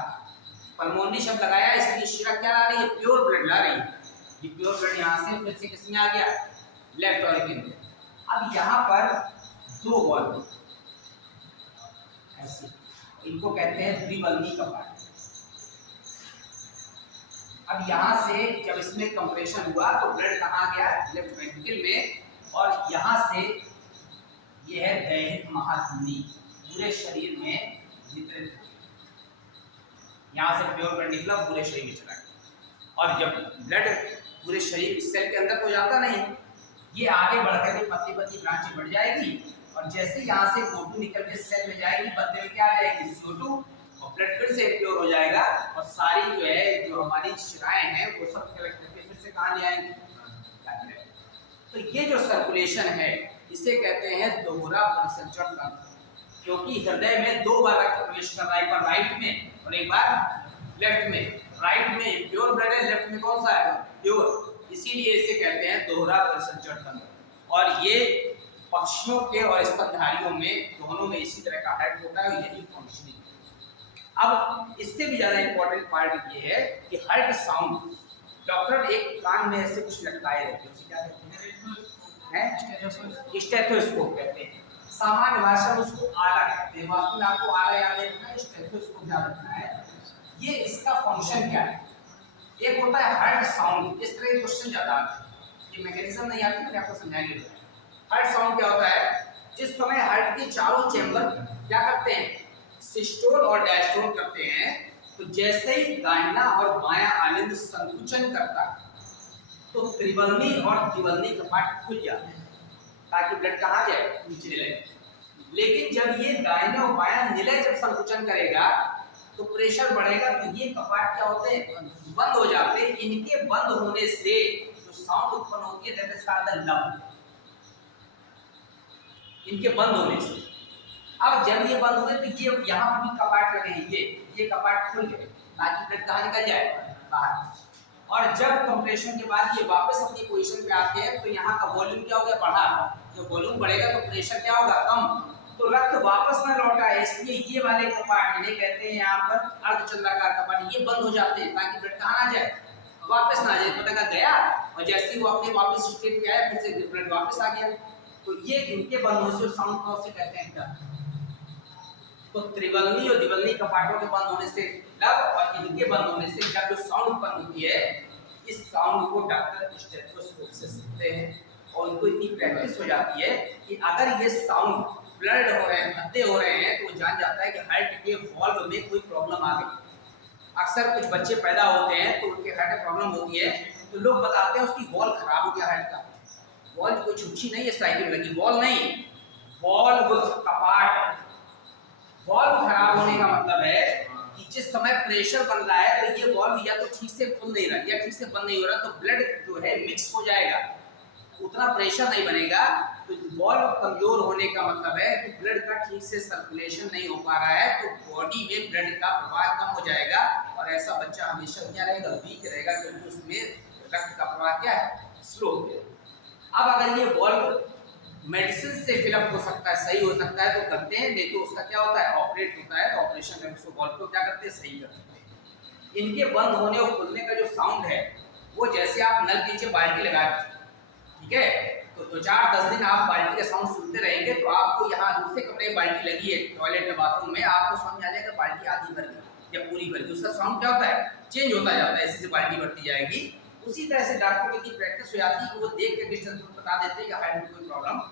पल्मोनरी शब्द लगाया इसलिए शिरा क्या ला रही है, प्योर ब्लड ला रही है। ये प्योर ब्लड यहाँ से फिर से किसमें आ गया, लेफ्ट ऑरिकल में। अब यहाँ पर 2 वॉल्व ऐसे, इनको कहते हैं त्रिवल्नी कपाट। अब यहाँ से जब इसमें कंप्रेशन हुआ तो ब्लड कहाँ गया, लेफ्ट वेंट्रिकल में, और यहाँ से ये है दैहिक महाधमनी, पूरे शरीर में वितरित। यहाँ से प्योर ब्लड निकला, पूरे शरीर में चला गया। और जब ब्लड पूरे शरीर सेल के अंदर तो जाता नहीं, ये आगे बढ़कर के पतली पतली ब्रांचें बढ़ जाएगी, और जैसे यहाँ से O2 निकल के सेल में जाएगी, बदले में क्या आ जाएगी, CO2, और ब्लड फिर से प्योर हो जाएगा, और सारी जो है, जो हमारी शिराएं हैं वो सब कलेक्ट करके फिर से कहाँ ले आएंगी। तो ये जो सर्कुलेशन है इसे कहते हैं दोहरा परिसंचरण तंत्र, क्योंकि हृदय में 2 बार रक्त प्रवेश कर रहा है, एक बार राइट में और एक बार लेफ्ट में। राइट में प्योर ब्लड है, लेफ्ट में कौन सा है, प्योर, इसीलिए इसे कहते हैं दोहरा परिसंचरण तंत्र। और ये पक्षियों के और स्तनधारियों में दोनों में इसी तरह का हार्ट होता है, यही फंक्शनिंग। अब इससे भी ज्यादा इंपॉर्टेंट पार्ट ये है कि हार्ट साउंड, डॉक्टर एक कान में ऐसे कुछ लटकाए रहते हैं, उसे क्या कहते हैं, स्टेथोस्कोप कहते हैं। सामान्य भाषा में उसको आला कहते हैं, वास्तव में आपको आला याद रखना है, स्टेथोस्कोप याद रखना है। ये इसका फंक्शन क्या है, एक होता है हार्ट साउंड, इस तरह के क्वेश्चन ज्यादा आते हैं, ये मैकेनिज्म नहीं आती, मैंने आपको समझाएंगे। हार्ट साउंड क्या होता है, जिस समय हार्ट के चारों चैम्बर क्या करते हैं, सिस्टोल और डायस्टोल करते हैं, तो जैसे ही दाहिना और बायां आलिंद संकुचन करता है तो त्रिवल्नी और द्विवल्नी कपाट खुल जाते हैं, ताकि ब्लड कहाँ जाए, नीचे निलय। लेकिन जब ये दाहिने और बायां निलय जब संकुचन करेगा तो प्रेशर बढ़ेगा, तो ये कपाट क्या होते हैं, बंद हो जाते हैं। इनके बंद होने से जो साउंड उत्पन्न होती है, that is called the lump, इनके बंद होने से। अब जब ये बंद हुए तो ये यहाँ पर भी कपाट लगे हैं, ये कपाट खुल गए, ताकि ब्लड कहाँ निकल जाए, बाहर। और जब कंप्रेशन के बाद ये वापस अपनी पोजीशन पे आते हैं तो यहाँ का वॉल्यूम क्या हो गया, बढ़ा। जब वॉल्यूम बढ़ेगा तो प्रेशर क्या होगा, कम, तो रक्त वापस न लौटा है, इसलिए ये वाले कपाट, इन्हें कहते हैं यहाँ पर अर्धचंद्राकार कपाट, ये बंद हो जाते हैं, ताकि ब्लड कहाँ ना जाए, वापस ना जाए। पता गया, और जैसे ही वो अपने वापस स्टेट पे आया, फिर से ब्लड वापस आ गया। तो ये इनके बंद होने से साउंड को से कहते हैं क्या, तो त्रिवल्नी और द्विवल्नी कपाटों के बंद होने से लब, और इनके बंद होने से जब जो साउंड उत्पन्न होती है, इस साउंड को डॉक्टर स्टेथोस्कोप से सुनते हैं, और उनको इतनी प्रैक्टिस हो जाती है कि अगर ये साउंड ब्लड हो रहे हैं, भद्दे हो रहे हैं, तो वो जान जाता है कि हार्ट के वॉल्व में कोई प्रॉब्लम आ गई। अक्सर कुछ बच्चे पैदा होते हैं तो उनके हार्ट में प्रॉब्लम होती है, तो लोग बताते हैं उसकी वॉल्व खराब हो गया हार्ट का। वॉल्व कोई छुच्छी नहीं है, साइकिल लगी, वॉल्व नहीं, वॉल्व कपाट। वॉल्व खराब होने का मतलब है कि जिस समय प्रेशर बन रहा है तो ये वॉल्व या तो ठीक से खुल नहीं रहा या ठीक से बंद नहीं हो रहा, तो ब्लड जो है मिक्स हो जाएगा, उतना प्रेशर नहीं बनेगा। तो वॉल्व कमजोर होने का मतलब है कि ब्लड का ठीक से सर्कुलेशन नहीं हो पा रहा है, तो बॉडी में ब्लड का प्रवाह कम हो जाएगा, और ऐसा बच्चा हमेशा क्या रहेगा, वीक रहेगा, क्योंकि उसमें रक्त का प्रवाह क्या है, स्लो हो गया। अब अगर ये वॉल्व मेडिसिन से फिलअप हो सकता है, सही हो सकता है तो करते हैं, नहीं तो उसका क्या होता है, ऑपरेट होता है, तो ऑपरेशन में उसको बॉल को क्या करते हैं, सही कर देते हैं। इनके बंद होने और खुलने का जो साउंड है वो जैसे आप नल के नीचे बाल्टी लगा दीजिए, ठीक है, तो 2-4-10 दिन आप बाल्टी का साउंड सुनते रहेंगे तो आपको यहाँ दूसरे कमरे में बाल्टी लगी है टॉयलेट में बाथरूम में, आपको समझ आ जाएगा बाल्टी आधी भर गई या पूरी भर गई, उसका साउंड क्या होता है, चेंज होता जाता है, ऐसे बाल्टी बढ़ती जाएगी। उसी तरह से डॉक्टरों की प्रैक्टिस हो जाती है कि वो देख के डिस्टेंस को बता देते हैं कि हार्ट में कोई प्रॉब्लम आ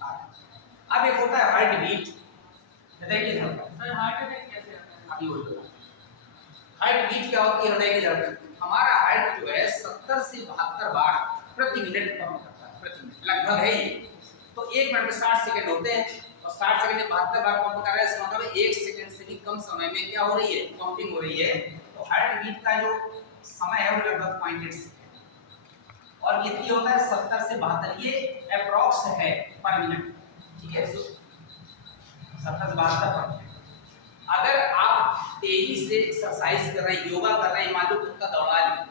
रहा है। अब एक होता है हार्ट बीट, हृदय की धड़कन। सर हार्ट अटैक कैसे आता है? अभी हो जाएगा। हार्ट बीट क्या होती है, हृदय की धड़कन। हमारा हार्ट जो है 70 से 72 बार प्रति मिनट पंप करता है, प्रति मिनट लगभग है ये। तो 1 मिनट में 60 सेकंड होते हैं और 60 सेकंड में 72 बार पंप कर रहा है, इसका मतलब 1 सेकंड से भी कम समय में क्या हो रही है, पंपिंग हो रही है। तो हार्ट बीट का जो समय है वो लगभग 0.8 सेकंड और कितनी होता है, 70 से 72, ये अप्रॉक्स है पर मिनट, ठीक है, 70 से 72 पर मिनट। अगर आप तेजी से एक्सरसाइज कर रहे हैं, योगा कर रहे हैं, मान लो खुद का दौड़ा लें,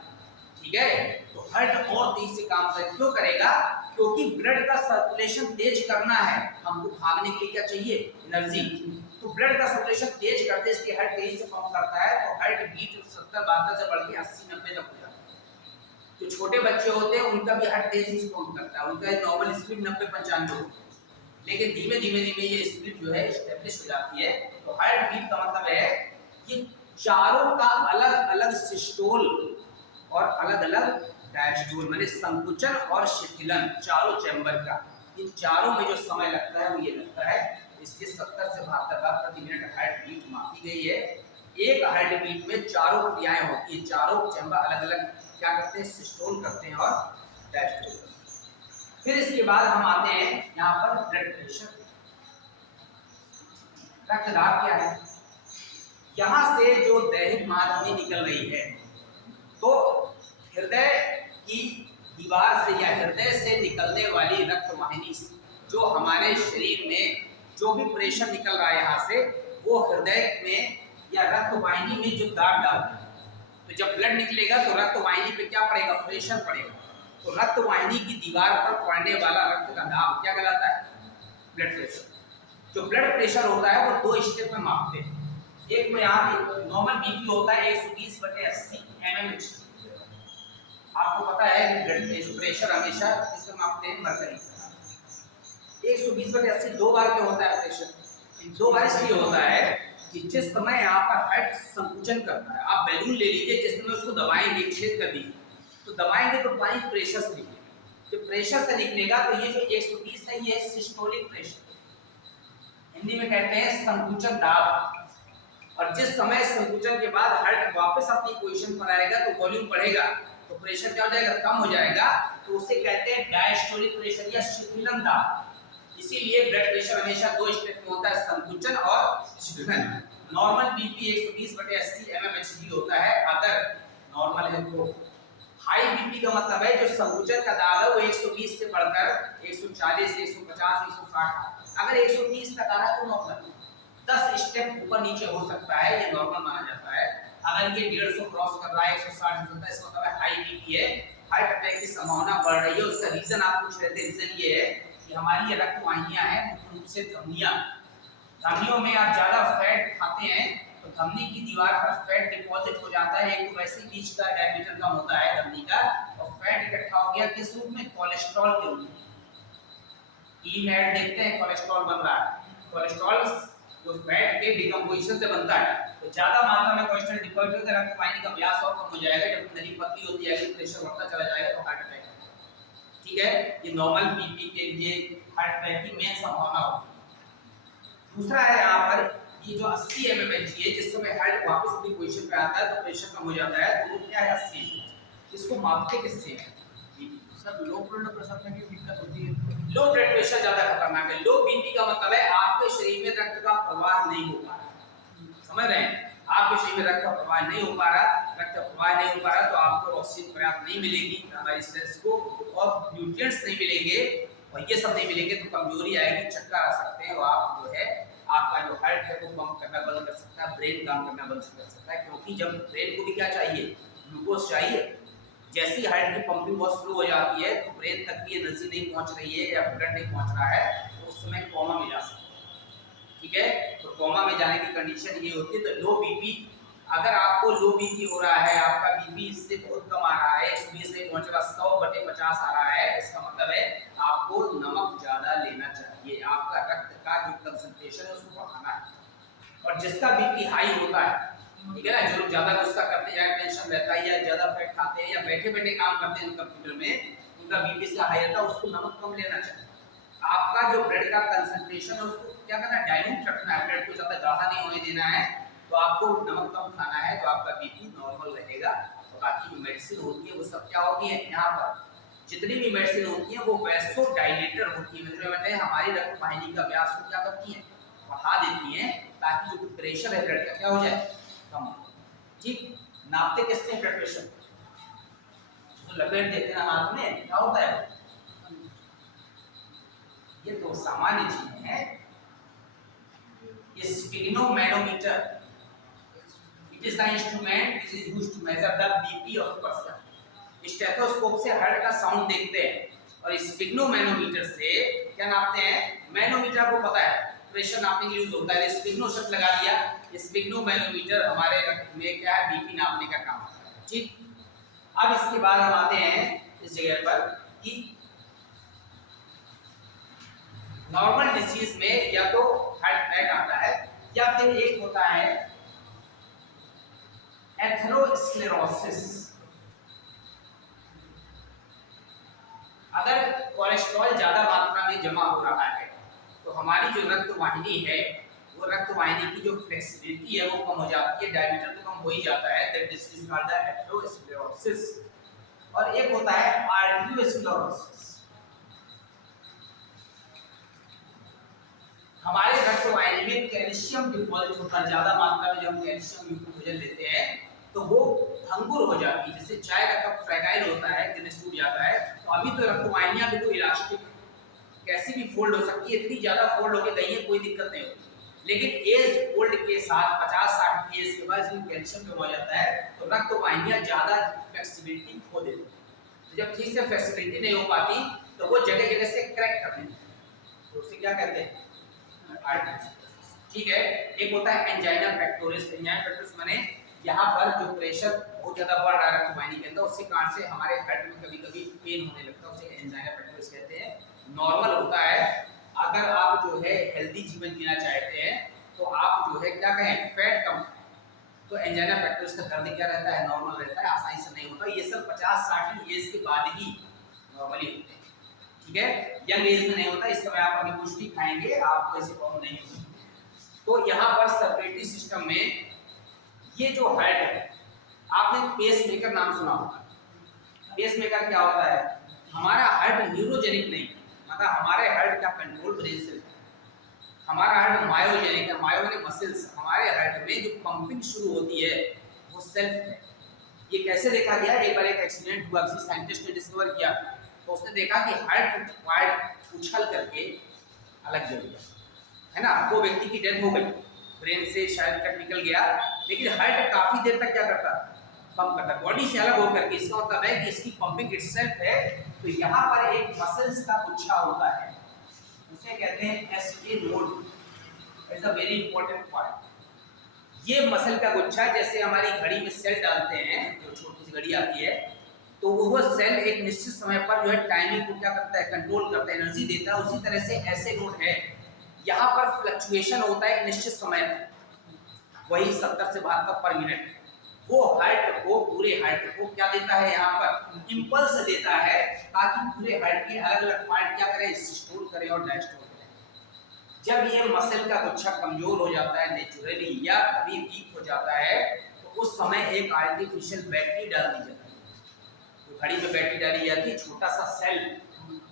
ठीक है, तो हार्ट और तेजी से काम करेगा, क्यों करेगा, क्योंकि ब्लड का सर्कुलेशन तेज करना है, हमको भागने के लिए क्या चाहिए, एनर्जी, तो ब्लड का सर्कुलेशन तेज करते हैं, इसलिए हार्ट तेजी से पंप करता है, तो हार्ट बीट 70-72 से बढ़ के 80-90 तक हो जाता है। जो छोटे बच्चे होते हैं उनका भी हार्ट तेजी से पंप करता है, उनका नॉर्मल स्पीड 90-95 होती है, लेकिन धीमे धीमे ये स्पीड जो है एस्टेब्लिश हो जाती है। तो हार्ट बीट का मतलब है कि चारों का अलग अलग सिस्टोल और अलग अलग डायस्टोल, माने संकुचन और शिथिलन, चारों चैम्बर का, इन चारों में जो समय लगता है वो ये लगता है, इसके 70 से 72 बार प्रति मिनट हार्ट बीट मापी गई है। एक हार्ट बीट में चारों क्रियाएं होती है, चारों चैम्बर अलग अलग क्या करते हैं, सिस्टोल करते हैं और डायस्टोल। फिर इसके बाद हम आते हैं यहाँ पर ब्लड प्रेशर, रक्तदाब क्या है। यहाँ से जो दैहिक माध्यमी निकल रही है, तो हृदय की दीवार से या हृदय से निकलने वाली रक्त वाहिनी से जो हमारे शरीर में जो भी प्रेशर निकल रहा है यहाँ से, वो हृदय में या रक्त वाहिनी में जो दाब डालता है, तो जब ब्लड निकलेगा तो रक्त वाहिनी पे क्या पड़ेगा, प्रेशर पड़ेगा, तो रक्त वाहिनी की दीवार पर पड़ने वाला रक्त का दाब क्या कहलाता है, ब्लड प्रेशर। जो ब्लड प्रेशर होता है वो 2 स्टेप में मापते हैं। एक में यहाँ नॉर्मल बीपी होता है 120/80 mmHg, आपको पता है कि ब्लड प्रेशर हमेशा इसमें मापते हैं मरकरी, 120/80 2 बार क्यों होता है प्रेशर, 2 बार इसलिए होता है कि जिस समय यहाँ पर हार्ट संकुचन करता है, आप बैलून ले लीजिए, जिस समय उसको दबाएंगे, छेद कर दीजिए, तो दबाएंगे तो पानी प्रेशर से निकलेगा, जब प्रेशर से निकलेगा तो ये जो 120 है ये सिस्टोलिक प्रेशर, हिंदी में कहते हैं संकुचन दाब। और जिस समय संकुचन के बाद हार्ट वापस अपनी पोजीशन पर आएगा तो वॉल्यूम बढ़ेगा, तो प्रेशर क्या हो जाएगा, कम हो जाएगा, तो उसे कहते हैं डायस्टोलिक प्रेशर या शिथिलन दाब। इसीलिए ब्लड प्रेशर हमेशा 2 स्टेप में होता है, संकुचन और शिथिलन। नॉर्मल बीपी 120/80 mmHg होता है अगर नॉर्मल है तो। हाई बीपी का मतलब है जो संकुचन का दाब है वो 120 से बढ़कर 140, 150, 160, अगर 130 तक आ रहा है तो नॉर्मल, 10 स्टेप ऊपर नीचे हो सकता है, ये नॉर्मल माना जाता है। अगर ये 150 क्रॉस कर रहा है, 160 हो सकता है, इसका मतलब है हाई बीपी है, हार्ट अटैक की संभावना बढ़ रही है। उसका रीजन आप पूछ रहे थे, रीजन ये है कि हमारी ये रक्त वाहिनियां हैं, मुख्य रूप से धमनियां, धमनियों में आप ज्यादा फैट खाते हैं तो धमनी की दीवार पर फैट डिपॉजिट हो जाता है, एक तो वैसे बीच का डायमीटर कम होता है धमनी का, और फैट इकट्ठा हो गया किस रूप में, कोलेस्ट्रॉल के रूप में। ई में ऐड देखते हैं कोलेस्ट्रॉल बन रहा है, कोलेस्ट्रॉल जो फैट के डिकम्पोजिशन से बनता है, तो ज्यादा मात्रा में कोलेस्ट्रॉल डिपॉजिट होकर रक्त वाहिनी का व्यास और कम हो जाएगा, जब नली पतली होती जाएगी प्रेशर बढ़ता चला जाएगा तो हार्ट अटैक, ठीक है, ये नॉर्मल बीपी के लिए हार्ट अटैक की मेन संभावना होती है। दूसरा है यहाँ पर ये जो 80 mmHg है, जिस समय हार्ट वापस अपनी पोजीशन पे आता है तो प्रेशर कम हो जाता है, तो वो क्या है 80 mmHg, इसको मापते किससे हैं, सर लो ब्लड प्रेशर में की दिक्कत होती है, लो ब्लड प्रेशर ज्यादा खतरनाक है। लो बीपी का मतलब है आपके शरीर में रक्त का प्रवाह नहीं हो पा रहा, समझ रहे हैं, आपके शरीर में रक्त का प्रवाह नहीं हो पा रहा, रक्त का प्रवाह नहीं हो पा रहा तो आपको ऑक्सीजन पर्याप्त नहीं मिलेगी हमारी सेल्स को, और न्यूट्रिएंट्स नहीं मिलेंगे, और ये सब नहीं मिलेंगे तो कमजोरी आएगी, चक्कर आ सकते हैं, और आप जो है आपका जो हार्ट है वो पंप करना बंद कर सकता है, ब्रेन काम करना बंद कर सकता है, क्योंकि जब ब्रेन को भी क्या चाहिए, ग्लूकोज चाहिए, जैसे ही हार्ट की पंपिंग बहुत स्लो हो जाती है तो ब्रेन तक भी एनर्जी नहीं पहुंच रही है या ब्लड नहीं पहुंच रहा है, तो उस समय कोमा में जा सकते हैं। ठीक है, तो कोमा में जाने की कंडीशन ये होती है। तो लो बीपी, अगर आपको लो बीपी हो रहा है, आपका बीपी इससे बहुत कम आ रहा है, 120 नहीं पहुंच रहा, 100/50 आ रहा है, इसका मतलब है आपको नमक ज्यादा लेना चाहिए, आपका रक्त का जो कंसंट्रेशन है उसको बढ़ाना है। और जिसका बीपी हाई होता है, ठीक है ना, जो लोग ज्यादा गुस्सा करते हैं या टेंशन रहता है या ज्यादा फैट खाते हैं या बैठे बैठे काम करते हैं कंप्यूटर में, उनका बीपी इसका हाई रहता है, उसको नमक कम लेना चाहिए। आपका जो ब्लड का कंसंट्रेशन है उसको क्या करना है, डाइल्यूट रखना है, ब्लड को ज्यादा गाढ़ा नहीं होने देना है, तो आपको नमक कम खाना है, तो आपका बीपी नॉर्मल रहेगा। और बाकी जो मेडिसिन होती है वो सब क्या होती है, यहाँ पर जितनी भी मेडिसिन होती है वो वैसोडाइलेटर होती है, मतलब हमारी रक्त वाहिनी का व्यास को क्या करती है, बढ़ा देती है, ताकि जो प्रेशर है ब्लड का क्या हो जाए, कम हो। ठीक, नापते किससे ब्लड प्रेशर, जो लपेट देते हैं हाथ में, क्या होता है, ये तो सामान्य चीज है। Sphygmomanometer, it is the instrument which is used to measure the BP of person. Stethoscope से हार्ट का साउंड देखते हैं और स्फिग्नोमैनोमीटर से क्या नापते हैं, मैनोमीटर को पता है प्रेशर नापने के लिए यूज होता है, स्फिग्नो शब्द लगा दिया, स्फिग्नोमैनोमीटर हमारे रक्त में क्या है, बीपी नापने का काम करता है। ठीक, अब इसके बाद हम आते हैं इस जगह पर कि नॉर्मल डिसीज में या तो हार्ट अटैक आता है या फिर एक होता है एथेरोस्क्लेरोसिस। अगर कोलेस्ट्रॉल ज्यादा मात्रा में जमा हो रहा है तो हमारी जो रक्त वाहिनी है, वो रक्त वाहिनी की जो फ्लेक्सिबिलिटी है वो कम हो जाती है, डायमीटर तो कम हो ही जाता है, that is called the atherosclerosis. और एक होता है आर्टेरियोस्क्लेरोसिस। हमारे रक्त वाहिनी में कैल्शियम डिपॉजिट होता है, ज्यादा मात्रा में जब हम कैल्शियम युक्त भोजन लेते हैं तो वो भंगुर हो जाती है, जैसे चाय का कप फ्रैगाइल होता है, गिरस टूट जाता है। तो अभी तो रक्त वाहिनियां भी तो इलास्टिक कैसी भी फोल्ड हो सकती है, इतनी ज्यादा फोल्ड होके गई है, कोई दिक्कत नहीं होती। लेकिन एज ओल्ड के साथ 50-60 एज के बाद इसमें कैल्शियम कम हो जाता है तो रक्त वाहिनियां ज्यादा फ्लेक्सिबिलिटी खो देती है। तो जब ठीक से फ्लेक्सिबिलिटी नहीं हो पाती तो वो जगह जगह से क्रैक कर देती है, तो उसे क्या कहते हैं, ठीक है। एक होता है एंजाइना पेक्टोरिस। एंजाइना पेक्टोरिस माने यहाँ पर जो प्रेशर बहुत ज्यादा बढ़ रहा है रक्त वाहिनी के अंदर, उसके कारण से हमारे हार्ट में कभी-कभी पेन होने लगता है, उसे एंजाइना पेक्टोरिस कहते हैं। नॉर्मल होता है, अगर आप जो है हेल्दी जीवन जीना चाहते हैं तो आप जो है क्या कहें, फैट कम, तो एंजाइना पेक्टोरिस का दर्द क्या रहता है, नॉर्मल रहता है, आसानी से नहीं होता। ये सब 50-60 एज के बाद ही नॉर्मली होते हैं, ठीक है, यंग एज में नहीं होता। इस समय आप अभी पुष्टि खाएंगे, आपको ऐसे प्रॉब्लम नहीं होगी। तो यहाँ पर सर्कुलेटरी सिस्टम में ये जो हार्ट है, आपने पेसमेकर नाम सुना होगा। पेसमेकर क्या होता है, हमारा हार्ट न्यूरोजेनिक नहीं, मतलब हमारे हार्ट का कंट्रोल ब्रेन से है। हमारा हार्ट मायोजेनिक है, मायो माने मसल्स। हमारे हार्ट में जो पंपिंग शुरू होती है वो सेल्फ है। ये कैसे देखा गया, एक बार एक एक्सीडेंट हुआ, किसी साइंटिस्ट ने डिस्कवर किया, तो उसने देखा कि हार्ट उछल करके अलग जल गया, है ना, वो व्यक्ति की डेथ हो गई, ब्रेन से शायद कट निकल गया, लेकिन हार्ट काफी देर तक क्या करता, पंप करता, बॉडी से अलग होकर के। इसका मतलब है कि इसकी पंपिंग इटसेल्फ है। तो यहाँ पर एक मसल्स का गुच्छा होता है, उसे कहते हैं SA node, it's a very important point. ये मसल का गुच्छा, जैसे हमारी घड़ी में सेल डालते हैं, जो छोटी सी घड़ी आती है, तो वो सेल एक निश्चित समय पर जो है टाइमिंग को क्या करता है, कंट्रोल करता है, एनर्जी देता है। उसी तरह से ऐसे नोड है, यहाँ पर फ्लक्चुएशन होता है एक निश्चित समय पर, वही 70 से 72 पर मिनट। वो हार्ट को, पूरे हार्ट को क्या देता है, यहाँ पर इंपल्स देता है, ताकि पूरे हार्ट के अलग अलग पार्ट क्या करें, सिस्टोल करें और डायस्टोल करें। जब ये मसल का गुच्छा कमजोर हो जाता है नेचुरली या कभी वीक हो जाता है, तो उस समय एक आर्टिफिशियल बैटरी डाल दी जाती है। तो घड़ी में बैटरी डाली जाती है, छोटा सा सेल,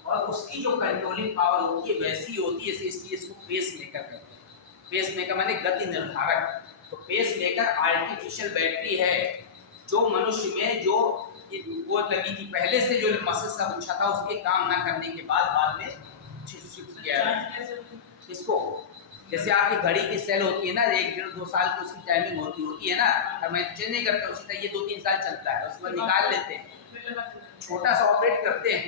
और उसकी जो कंट्रोलिंग पावर होती है वैसी होती है, इसलिए इसको पेस मेकर कहते हैं। पेस मेकर माने गति निर्धारक। तो पेस मेकर आर्टिफिशियल बैटरी है, जो मनुष्य में जो वो लगी थी पहले से, जो मसल का गुच्छा था उसके काम ना करने के बाद में शिफ्ट किया है इसको, जैसे आपकी घड़ी की सेल होती है ना, 1 डेढ़ 2 साल की उसकी टाइमिंग होती है ना, और मैं चेंज नहीं करता, उसी तरह ये 2 3 साल चलता है, उसके बाद निकाल लेते हैं, छोटा सा ऑपरेट करते हैं,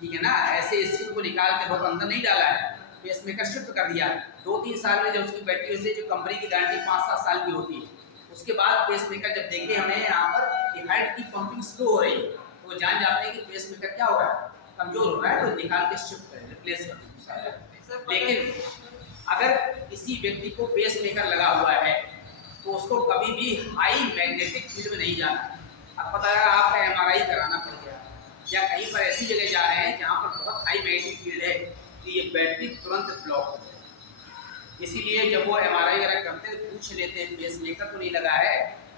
ठीक है ना। ऐसे स्क्रू को निकाल के बहुत अंदर नहीं डाला है, पेस मेकर शिफ्ट कर दिया। 2 3 साल में जब उसकी बैटरी से, जो कंपनी की गारंटी 5 7 साल की होती है, उसके बाद पेस मेकर जब देखे हमें यहाँ पर कि हार्ट की पंपिंग स्लो हो रही है, तो वो जान जाते हैं कि पेस मेकर क्या हो रहा है, कमजोर हो रहा है, तो निकाल के शिफ्ट करें, रिप्लेस कर दें। लेकिन अगर किसी व्यक्ति को पेस मेकर लगा हुआ है तो उसको कभी भी हाई मैग्नेटिक फील्ड में नहीं जाना। अब पता है आपका एमआरआई कराना पड़ गया, या कहीं पर ऐसी जगह जा रहे हैं जहाँ पर बहुत हाई मैग्नेटिक फील्ड है, तो ये बैटरी तुरंत ब्लॉक हो जाए। इसीलिए जब वो एमआरआई वगैरह करते हैं तो पूछ लेते हैं पेस मेकर तो नहीं लगा है,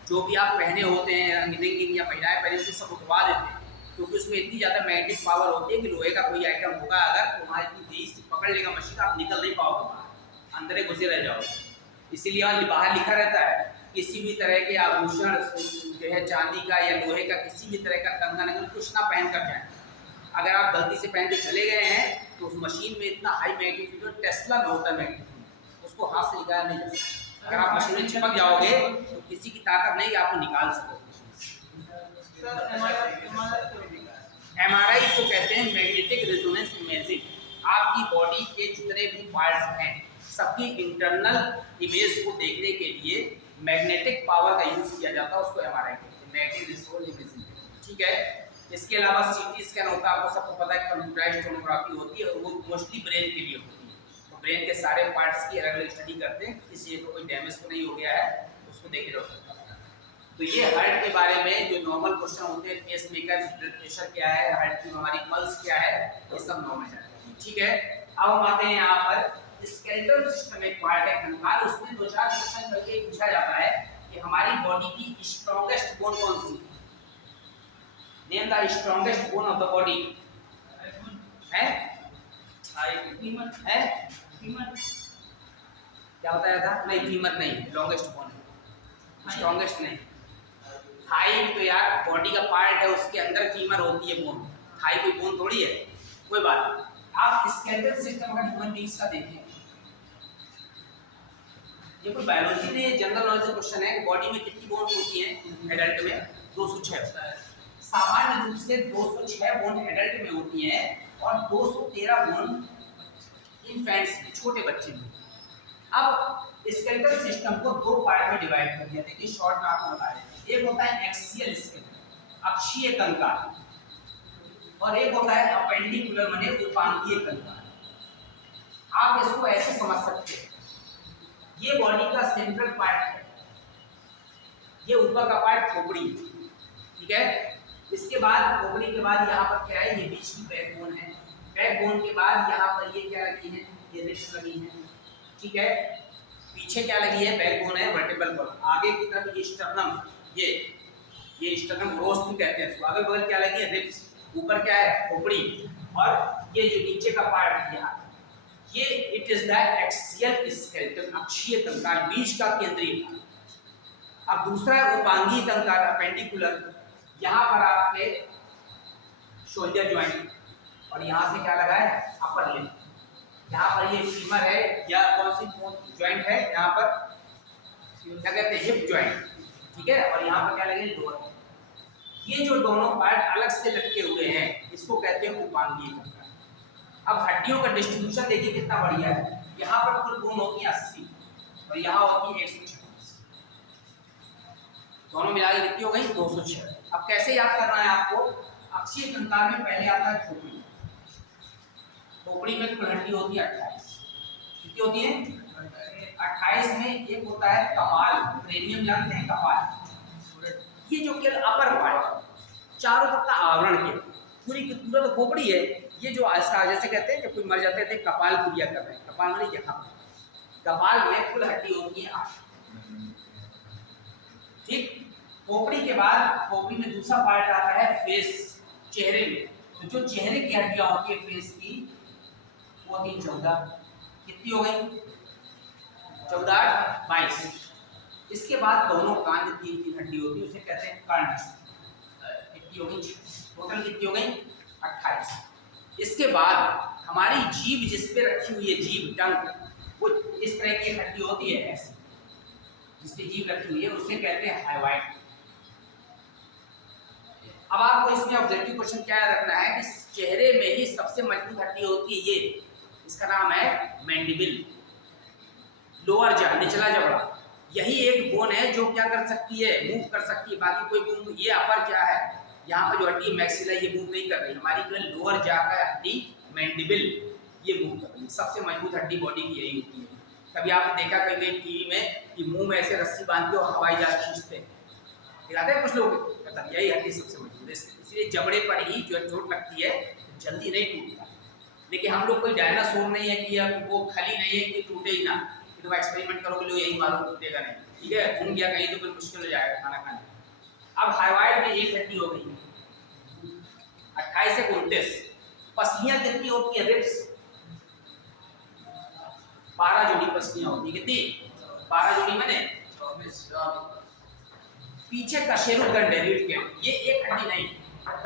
जो भी आप पहने होते हैं रिंगिंग या महिलाएं पहने होती सब उठवा देते हैं, क्योंकि उसमें इतनी ज़्यादा मैग्नेटिक पावर होती है कि लोहे का कोई आइटम होगा अगर तो वहाँ इतनी तेजी से पकड़ लेगा मशीन, आप निकल नहीं पाओगे, बाहर अंदर ही घुसे रह जाओगे। इसीलिए वहाँ बाहर लिखा रहता है किसी भी तरह के आभूषण जो है चांदी का या लोहे का, किसी भी तरह का कंगन अगर कुछ ना पहन कर जाए। अगर आप गलती से पहन के चले गए हैं तो उस मशीन में इतना हाई मैग्नेटिक फील्ड, टेस्ला में होता है मैग्नेटिक फील्ड, उसको हाथ से निकाल नहीं जा सकता। अगर आप मशीन में चिपक जाओगे तो किसी की ताकत नहीं कि आपको निकाल सको। एमआरआई को कहते हैं मैग्नेटिक रेजोनेंस इमेजिंग। आपकी बॉडी के जितने भी पार्ट्स हैं सबकी इंटरनल इमेज को देखने के लिए मैग्नेटिक पावर का यूज किया जाता है, उसको एमआरआई कहते हैं, मैग्नेटिक रेजोनेंस इमेजिंग, ठीक है। इसके अलावा सीटी स्कैन होता है, आपको सबको पता है, कंप्यूटराइज्ड टोमोग्राफी होती है, वो मोस्टली ब्रेन के लिए होती है। तो ब्रेन के सारे पार्ट्स की अलग अलग स्टडी करते हैं, किसी को कोई डैमेज तो नहीं हो गया है, उसको देखे जाता है। तो ये हार्ट के बारे में जो नॉर्मल क्वेश्चन होते हैं, पेस मेकर, ब्लड प्रेशर क्या है, हार्ट की हमारी पल्स क्या है, ये सब नॉर्मल है, ठीक है। अब हम आते हैं यहाँ पर स्केलेटल सिस्टम, एक पार्ट है कंकाल, उसमें 2 4 क्वेश्चन करके पूछा जाता है कि हमारी बॉडी की स्ट्रॉन्गेस्ट बोन कौन सी name the strongest bone of the body है, है क्या बताया था, नहीं फीमर नहीं, लॉन्गेस्ट बोन है, स्ट्रॉन्गेस्ट नहीं। थाई तो यार बॉडी का पार्ट है, उसके अंदर फीमर होती है बोन, थाई कोई बोन थोड़ी है, कोई बात नहीं। आप स्केलेटल सिस्टम का ह्यूमन बीइंग्स का देखें, ये कोई बायोलॉजी नहीं, जनरल नॉलेज क्वेश्चन है। बॉडी में कितनी बोन्स होती हैं एडल्ट में, 206। सामान्य रूप से 206 बोन एडल्ट में होती हैं और 213 बोन इन्फेंट्स में, छोटे बच्चे में। अब स्केलेटल सिस्टम को 2 पार्ट में डिवाइड कर दिया, देखिए शॉर्ट में आपको बता रहे हैं। एक होता है एक्सियल स्केलेटन, अक्षीय कंकाल, और एक होता है अपेंडिकुलर माने उपांगीय कंकाल। आप इसको ऐसे समझ सकते हैं, ये बॉडी का सेंट्रल पार्ट है, ये ऊपर का पार्ट खोपड़ी है, ठीक है। इसके बाद खोपड़ी के बाद यहाँ पर क्या है, ये बीच की बैकबोन है, बैकबोन के बाद यहाँ पर ये क्या लगी है, ये रिब्स लगी है, ठीक है। पीछे क्या लगी है, बैकबोन है, वर्टिब्रल कॉलम, आगे की तरफ ये स्टर्नम, ये स्टर्नम रोस्ट कहते हैं इसको, अगल बगल क्या लगी है, रिब्स, ऊपर क्या है, खोपड़ी, और ये जो नीचे का पार्ट है यहाँ, ये it is the axial skeleton, अक्षीय कंकाल, बीच का केंद्रीय भाग। अब दूसरा है उपांगीय कंकाल, अपेंडिकुलर, यहाँ पर आपके शोल्डर जॉइंट, और यहाँ से क्या लगा है, अपर लिम्ब, यहाँ पर ये फीमर है, या कौन सी जॉइंट है, यहाँ पर क्या कहते हैं, हिप जॉइंट, ठीक है, और यहाँ पर क्या लगे, लोअर। ये जो दोनों पार्ट अलग से लटके हुए हैं, इसको कहते हैं उपांगीय कंकाल। अब हड्डियों का डिस्ट्रीब्यूशन देखिए कितना बढ़िया है, यहाँ पर कुल बोन होती है 80 और यहाँ होती है 126, दोनों मिला के कितनी हो गई, 206। अब कैसे याद करना है आपको, अक्षीय कंकाल में पहले आता है खोपड़ी, खोपड़ी में कुल हड्डी होती है 28, कितनी होती है 28 में एक होता है कपाल, क्रेनियम जानते हैं, कपाल, ये जो केवल अपर पार्ट, चारों तरफ का आवरण के पूरी की पूरा तो खोपड़ी है। ये जो ऐसा जैसे कहते हैं जब कोई मर जाते थे कपाल क्रिया कर रहे हैं, कपाल माने यहाँ, कपाल में कुल हड्डी होती है 8, ठीक। खोपड़ी के बाद खोपड़ी में दूसरा पार्ट आता है फेस, चेहरे में, तो जो चेहरे की हड्डियां होती है फेस की, वो 3 14, कितनी हो गई, 14 22। इसके बाद दोनों कान में 3 हड्डी होती है, उसे कहते हैं कर्ण, कितनी हो गई, टोटल कितनी हो गई 28। इसके बाद हमारी जीभ जिस पे रखी हुई है, जीभ, टंग, कुछ इस तरह की हड्डी होती है ऐसी, जिसकी जीभ रखी हुई है, उसे कहते हैं हाइवाइड। अब आपको इसमें ऑब्जेक्टिव क्वेश्चन क्या याद रखना है कि चेहरे में ही सबसे मजबूत हड्डी होती है ये, इसका नाम है मैंडिबिल, लोअर जा, निचला जबड़ा। यही एक बोन है जो क्या कर सकती है, मूव कर सकती है, बाकी कोई बोन। ये अपर जा है, यहाँ पर जो हड्डी मैक्सिला ये मूव नहीं कर रही, हमारी केवल लोअर जा का हड्डी मैंडिबिल ये मूव कर रही है। सबसे मजबूत हड्डी बॉडी की यही होती है। कभी आपने देखा कहीं टीवी में कि मुंह में ऐसे रस्सी बांध के और हवाई जहाज खींचते हैं, दिखाते हैं कुछ लोग, मतलब यही हड्डी सबसे मजबूत है। इसलिए जबड़े पर ही जो चोट लगती है तो जल्दी नहीं टूटता। लेकिन हम लोग कोई डायनासोर नहीं है कि अब वो खली नहीं है कि टूटे ही ना, तो एक्सपेरिमेंट करोगे लो यही मालूम टूटेगा नहीं, ठीक है, घूम गया कहीं तो फिर मुश्किल हो जाएगा खाना खाने। अब हाइवाइड में एक हड्डी हो गई 28 से 29। पसलियां कितनी होती है, रिब्स 12 जोड़ी पसलियां होती है, कितनी 12 जोड़ी मैंने 24। पीछे कशेरुक दंड है रीढ़ के, ये एक हड्डी नहीं,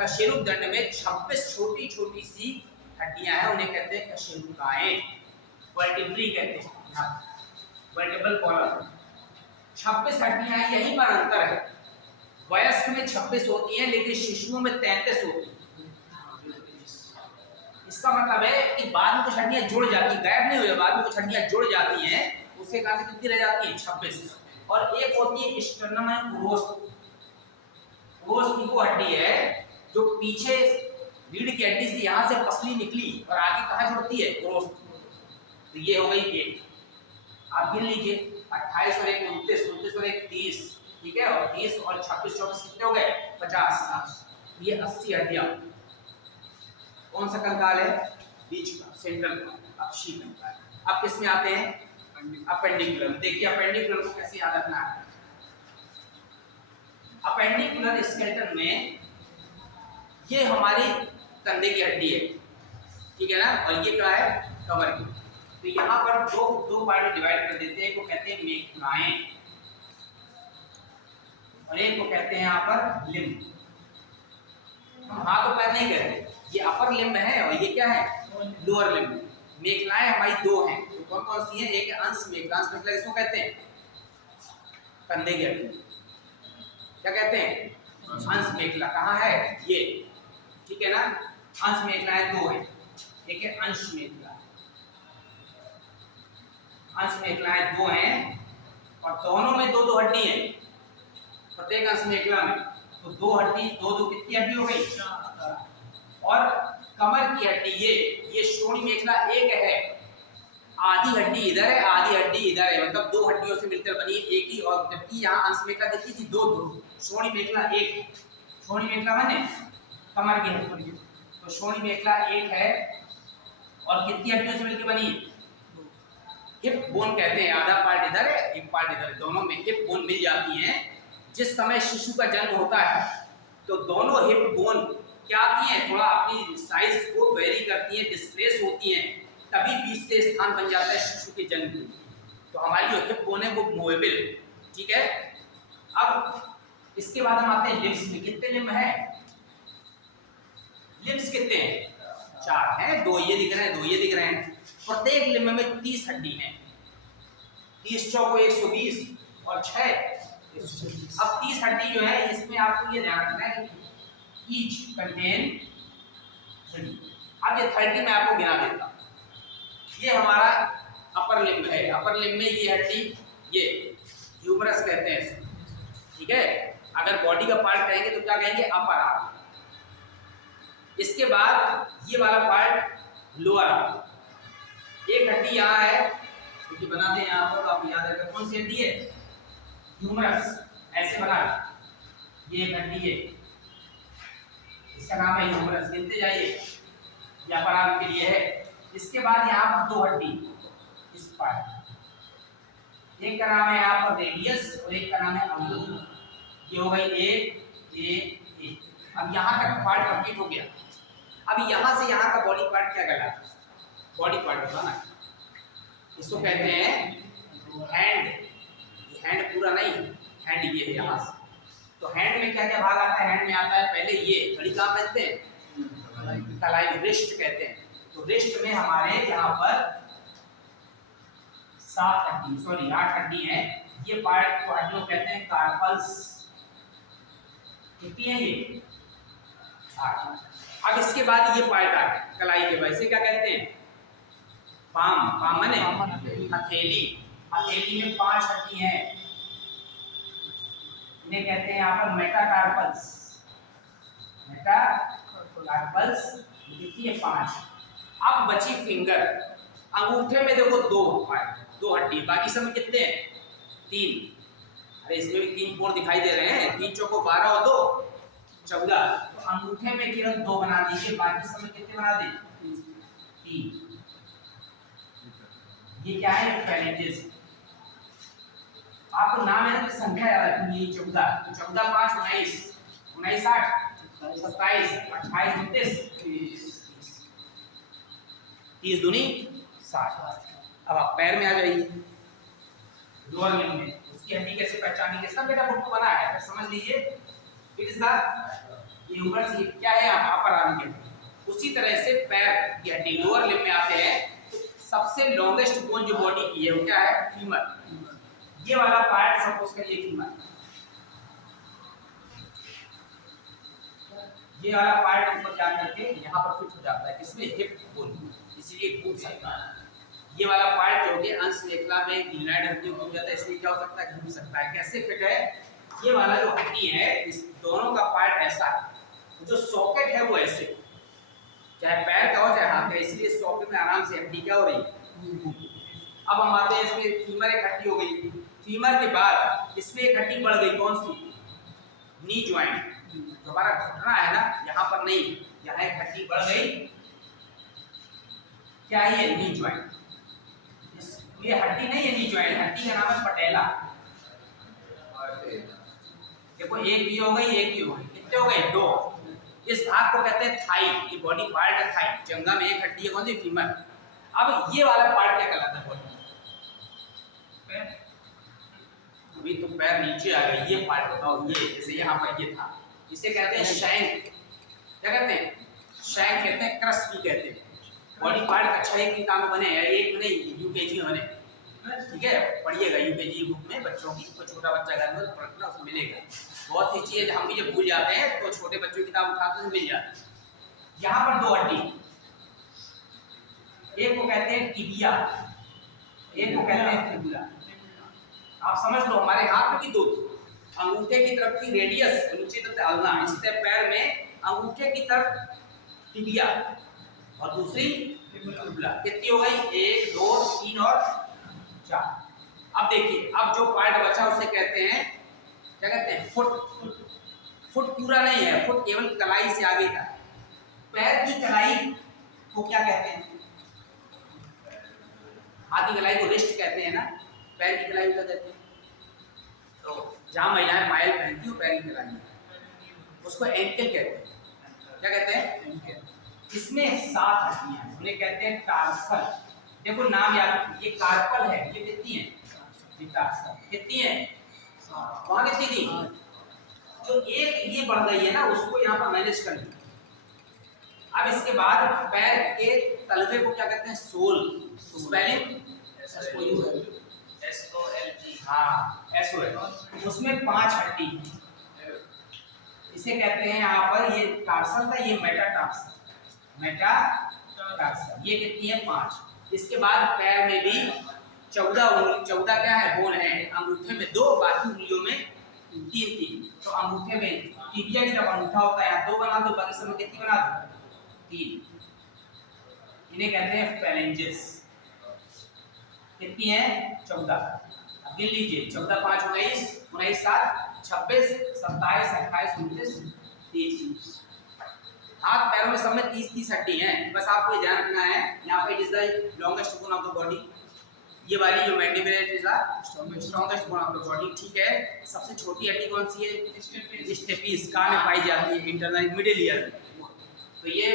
कशेरुक दंड में 26 छोटी छोटी सी हड्डियां हैं, उन्हें कहते हैं कशेरुकाएं, वर्टिब्री कहते हैं, वर्टिब्रल कॉलम। 26 हड्डियां हैं, यहीं पर अंतर है। वयस्क में 26 होती हैं लेकिन शिशुओं में 33 होती हैं। इसका मतलब है कि बाद में कुछ हड्डियां जुड़ जाती हैं, गायब नहीं हुई, बाद में कुछ हड्डियां जुड़ जाती हैं, उसके कारण कितनी रह जाती है 26। और एक होती है स्टर्नम उरोस, उरोस की वो हड्डी है जो पीछे रीढ़ की हड्डी से यहाँ से पसली निकली और आगे कहाँ जुड़ती है, उरोस। तो ये हो गई एक, आप गिन लीजिए 28 और 1 29, 29 और 1 30, ठीक है, और 30 और 26 24 कितने हो गए 50। ये 80 हड्डियां। कौन सा कंकाल है, बीच का, सेंट्रल का, अक्षीय कंकाल। अब किस में आते हैं, अपेंडिकुलर। देखिए अपेंडिकुलर को कैसे याद रखना है। अपेंडिकुलर स्केलेटन में ये हमारी कंधे की हड्डी है, ठीक है ना, और ये क्या है, कमर की। तो यहाँ पर दो पार्ट में डिवाइड कर देते हैं, एक को कहते हैं मेखलाएं और एक को कहते हैं यहाँ पर लिम्ब। हम हाथ और पैर नहीं कहते, ये अपर लिम्ब है और ये क्या है, लोअर लिम्ब। मेखलाएं हमारी दो हैं, तो कौन कौन सी हैं, एक अंश मेखला, अंश मेखला किसको कहते हैं, कंधे की हड्डी, क्या कहते हैं, अंश मेखला। कहाँ है ये, ठीक है ना, अंश मेखलाएं दो हैं, एक है अंश मेखला, अंश मेखलाएं दो हैं और दोनों में दो दो हड्डी हैं, प्रत्येक अंश मेखला में। तो दो हड्डी, दो कितनी हड्डी हो गई। और कमर की हड्डी ये श्रोणि मेखला एक है, आधी हड्डी इधर है आधी हड्डी इधर है, मतलब दो हड्डियों से मिलकर बनी एक ही। और जबकि यहाँ अंश मेखला देखी थी दो, श्रोणि मेखला एक, श्रोणि मेखला माने कमर की हड्डी, तो श्रोणि मेखला एक है और कितनी हड्डियों से मिलकर बनी, हिप बोन कहते हैं, आधा पार्ट इधर है एक पार्ट इधर है, दोनों में हिप बोन मिल जाती हैं। जिस समय शिशु का जन्म होता है तो दोनों हिप बोन क्या आती हैं, थोड़ा अपनी साइज को वेरी करती हैं, डिस्प्लेस होती हैं, तभी बीच से स्थान बन जाता है शिशु के जन्म में। तो हमारी जो हिप बोन है वो मूवेबल है, ठीक है। अब इसके बाद हम आते हैं लिम्स में। कितने लिम्ब है, लिम्स कितने हैं, 4 हैं, 2 ये दिख रहे हैं, 2 ये दिख रहे हैं। प्रत्येक लिम्ब में 30 हड्डी हैं, 30 चौको 120 और 6। अब 30 हड्डी जो है इसमें आपको ये ध्यान रखना है कि ईच कंटेन 30। अब ये 30 मैं आपको गिना देता हूं। ये हमारा अपर लिम्ब है, अपर लिम्ब में ये हड्डी, ये ह्यूमरस कहते हैं इसे, ठीक है। अगर बॉडी का पार्ट कहेंगे तो क्या कहेंगे, अपर आर्म। इसके बाद ये वाला पार्ट लोअर आर्म। एक हड्डी यहाँ है, क्योंकि बनाते हैं यहाँ पर, तो आप याद रखें कौन सी हड्डी है, ह्यूमरस, ऐसे बना, ये एक हड्डी है, इसका नाम है ह्यूमरस। गिनते जाइए, ये अपर आर्म के लिए है। इसके बाद यहाँ पर 2 हड्डी, इस पार्ट, एक का नाम है यहाँ पर रेडियस और एक का नाम है अम्बुलम। ये हो गई एक। अब यहाँ तक पार्ट कंप्लीट हो गया। अब यहाँ से यहाँ का बॉडी पार्ट क्या कहलाता है, बॉडी पार्ट बताना, इसको कहते हैं हैंड। हैंड पूरा नहीं, हैंड ये है यहाँ से। तो हैंड में क्या क्या भाग आता है, हैंड में आता है पहले ये घड़ी, कहाँ पहनते हैं, कलाई, रिस्ट कहते हैं। तो रिस्ट में हमारे यहाँ पर 7 हड्डी, सॉरी 8 हड्डी हैं। ये पार्ट को हड्डियों कहते हैं कार्पल्स। कितनी है ये? 8। अब इसके बाद ये पार्ट आ गया कलाई के बाद, इसे क्या कहते हैं? पाम। पाम माने हथेली। हथेली में 5 हड्डी हैं, इन्हें कहते हैं यहाँ पर मेटाकार्पल्स। मेटाकार्पल्स कितनी है? 5। अब बची फिंगर। अंगूठे में देखो 2 हड्डी, बाकी सब में कितने हैं? 3। अरे इसमें भी 3 कोण दिखाई दे रहे हैं, 3 चौको 12 और 2 14। तो अंगूठे में केवल 2 बना दीजिए, बाकी सब में कितने बना दें? 3। ये क्या है? पैलेंजेस। आपको नाम है ना तो संख्या याद रखनी है। 14 तो 14 5 19 19 8 27 28 29 30 दूनी 60। अब आप पैर में आ जाइए, लोअर लिम्ब में उसकी हड्डी कैसे पहचानेंगे? सब बेटा फोटो बना है, फिर समझ लीजिए। इट इज द ये ऊपर से क्या है? अपर आर्म की हड्डी। उसी तरह से पैर की हड्डी लोअर लिम्ब में आते हैं। तो सबसे लॉन्गेस्ट बोन जो बॉडी की है वो क्या है? फीमर। ये वाला पार्ट सपोज करिए फीमर, ये वाला पार्ट ऊपर जा करके यहाँ पर फिट हो जाता है, किसमें? हिप बोन, इसीलिए घूम सकता है। ये वाला पार्ट जो कि अंश श्रृंखला में ग्लिनाइड हड्डी घूम जाता है, इसलिए क्या हो सकता है? घूम सकता है। कैसे फिट है? ये वाला जो हड्डी है, इस दोनों का पार्ट ऐसा है, जो सॉकेट है वो ऐसे, चाहे पैर का हो चाहे हाथ का, इसलिए सॉकेट में आराम से हड्डी क्या हो रही है? अब हम आते हैं इसमें, फीमर एक हड्डी हो गई। फीमर के बाद इसमें एक हड्डी बढ़ गई, कौन सी? Knee joint. जो हमारा घुटना है ना, यहाँ पर नहीं, यहाँ एक हड्डी बढ़ गई, क्या है ये? Knee joint. ये हड्डी नहीं है नी ज्वाइंट, हड्डी का नाम है पटेला। देखो एक ये हो गई, एक ये हो गई, कितने हो गए? 2। इस भाग को कहते हैं थाई। ये बॉडी पार्ट है थाई। जंघा में एक हड्डी है, कौन सी? फीमर। अब ये वाला पार्ट क्या कहलाता है? बॉडी। अभी तो पैर नीचे आ गए, ये पार्ट बताओ। ये जैसे यहाँ पर ये था, इसे कहते हैं शैंक। क्या कहते हैं? शैंक कहते हैं, क्रस भी कहते हैं। बॉडी पार्ट का 6 की किताब में बने हैं, एक में नहीं, यूकेजी में बने। ठीक है, पढ़िएगा यूकेजी बुक में बच्चों की, कोई छोटा बच्चा घर में पढ़ना उसमें मिलेगा। बहुत सी चीजें हम भी जब भूल जाते हैं तो छोटे बच्चों की किताब उठाते हैं, मिल जाती है। यहाँ पर 2 हड्डी, एक को कहते हैं टिबिया, एक को कहते हैं फिबुला। आप समझ लो, हमारे हाथ में भी 2 थी। अंगूठे की तरफ की रेडियस, नीचे तरफ अल्ना, इसी तरह पैर में अंगूठे की तरफ टिबिया और दूसरी फिबुला। कितनी हो गई? 1 2 3 और 4। अब देखिए, अब जो पार्ट बचा उसे कहते हैं, क्या कहते हैं? फुट। फुट पूरा नहीं है, फुट केवल कलाई से आगे का। पैर की कलाई को क्या कहते हैं? हाथ की कलाई को रिस्ट कहते हैं ना, पैर की कलाई को क्या कहते हैं? तो जहाँ महिलाएं पायल पहनती हैं पैर की कलाई, उसको एंकल कहते हैं। क्या कहते हैं? एंकल। इसमें 7 हड्डियां हैं, उन्हें कहते हैं टार्सल। देखो नाम याद, ये कार्पल है, ये कितनी है? ये टार्सल। कितनी है? वहां कितनी थी? जो एक ये बढ़ गई है ना, उसको यहाँ पर मैनेज कर लिया। अब इसके बाद पैर के तलवे को क्या कहते हैं? सोल। Spelling SOLG। हाँ, SOL। उसमें 5 हड्डी, इसे कहते हैं यहाँ पर, ये टार्सल था, ये मेटाटार्सल। मेटाटार्सल ये कितनी है? 5। इसके बाद पैर में भी 14 क्या है? बोन है। अंगूठे में 2, बाकी उंगलियों में 3। तो अंगूठे में टिबिया की जब अंगूठा होता है, 2 बना दो, बाकी सब में कितनी बना दो? 3। इन्हें कहते हैं पैलेंजेस। कितनी है? 14। अब गिन लीजिए, 14 5 19 19 7 26 27 28 29 30। हाथ पैरों में सब में 30 हड्डी हैं। बस आपको ये ध्यान रखना है, यहाँ पे it is the longest bone of the body. ये वाली जो mandibular is the strongest bone of the body. ठीक है, सबसे छोटी हड्डी कौन सी है? स्टेपीज। कहाँ में पाई जाती है? इंटरनल मिडिल ईयर में। तो ये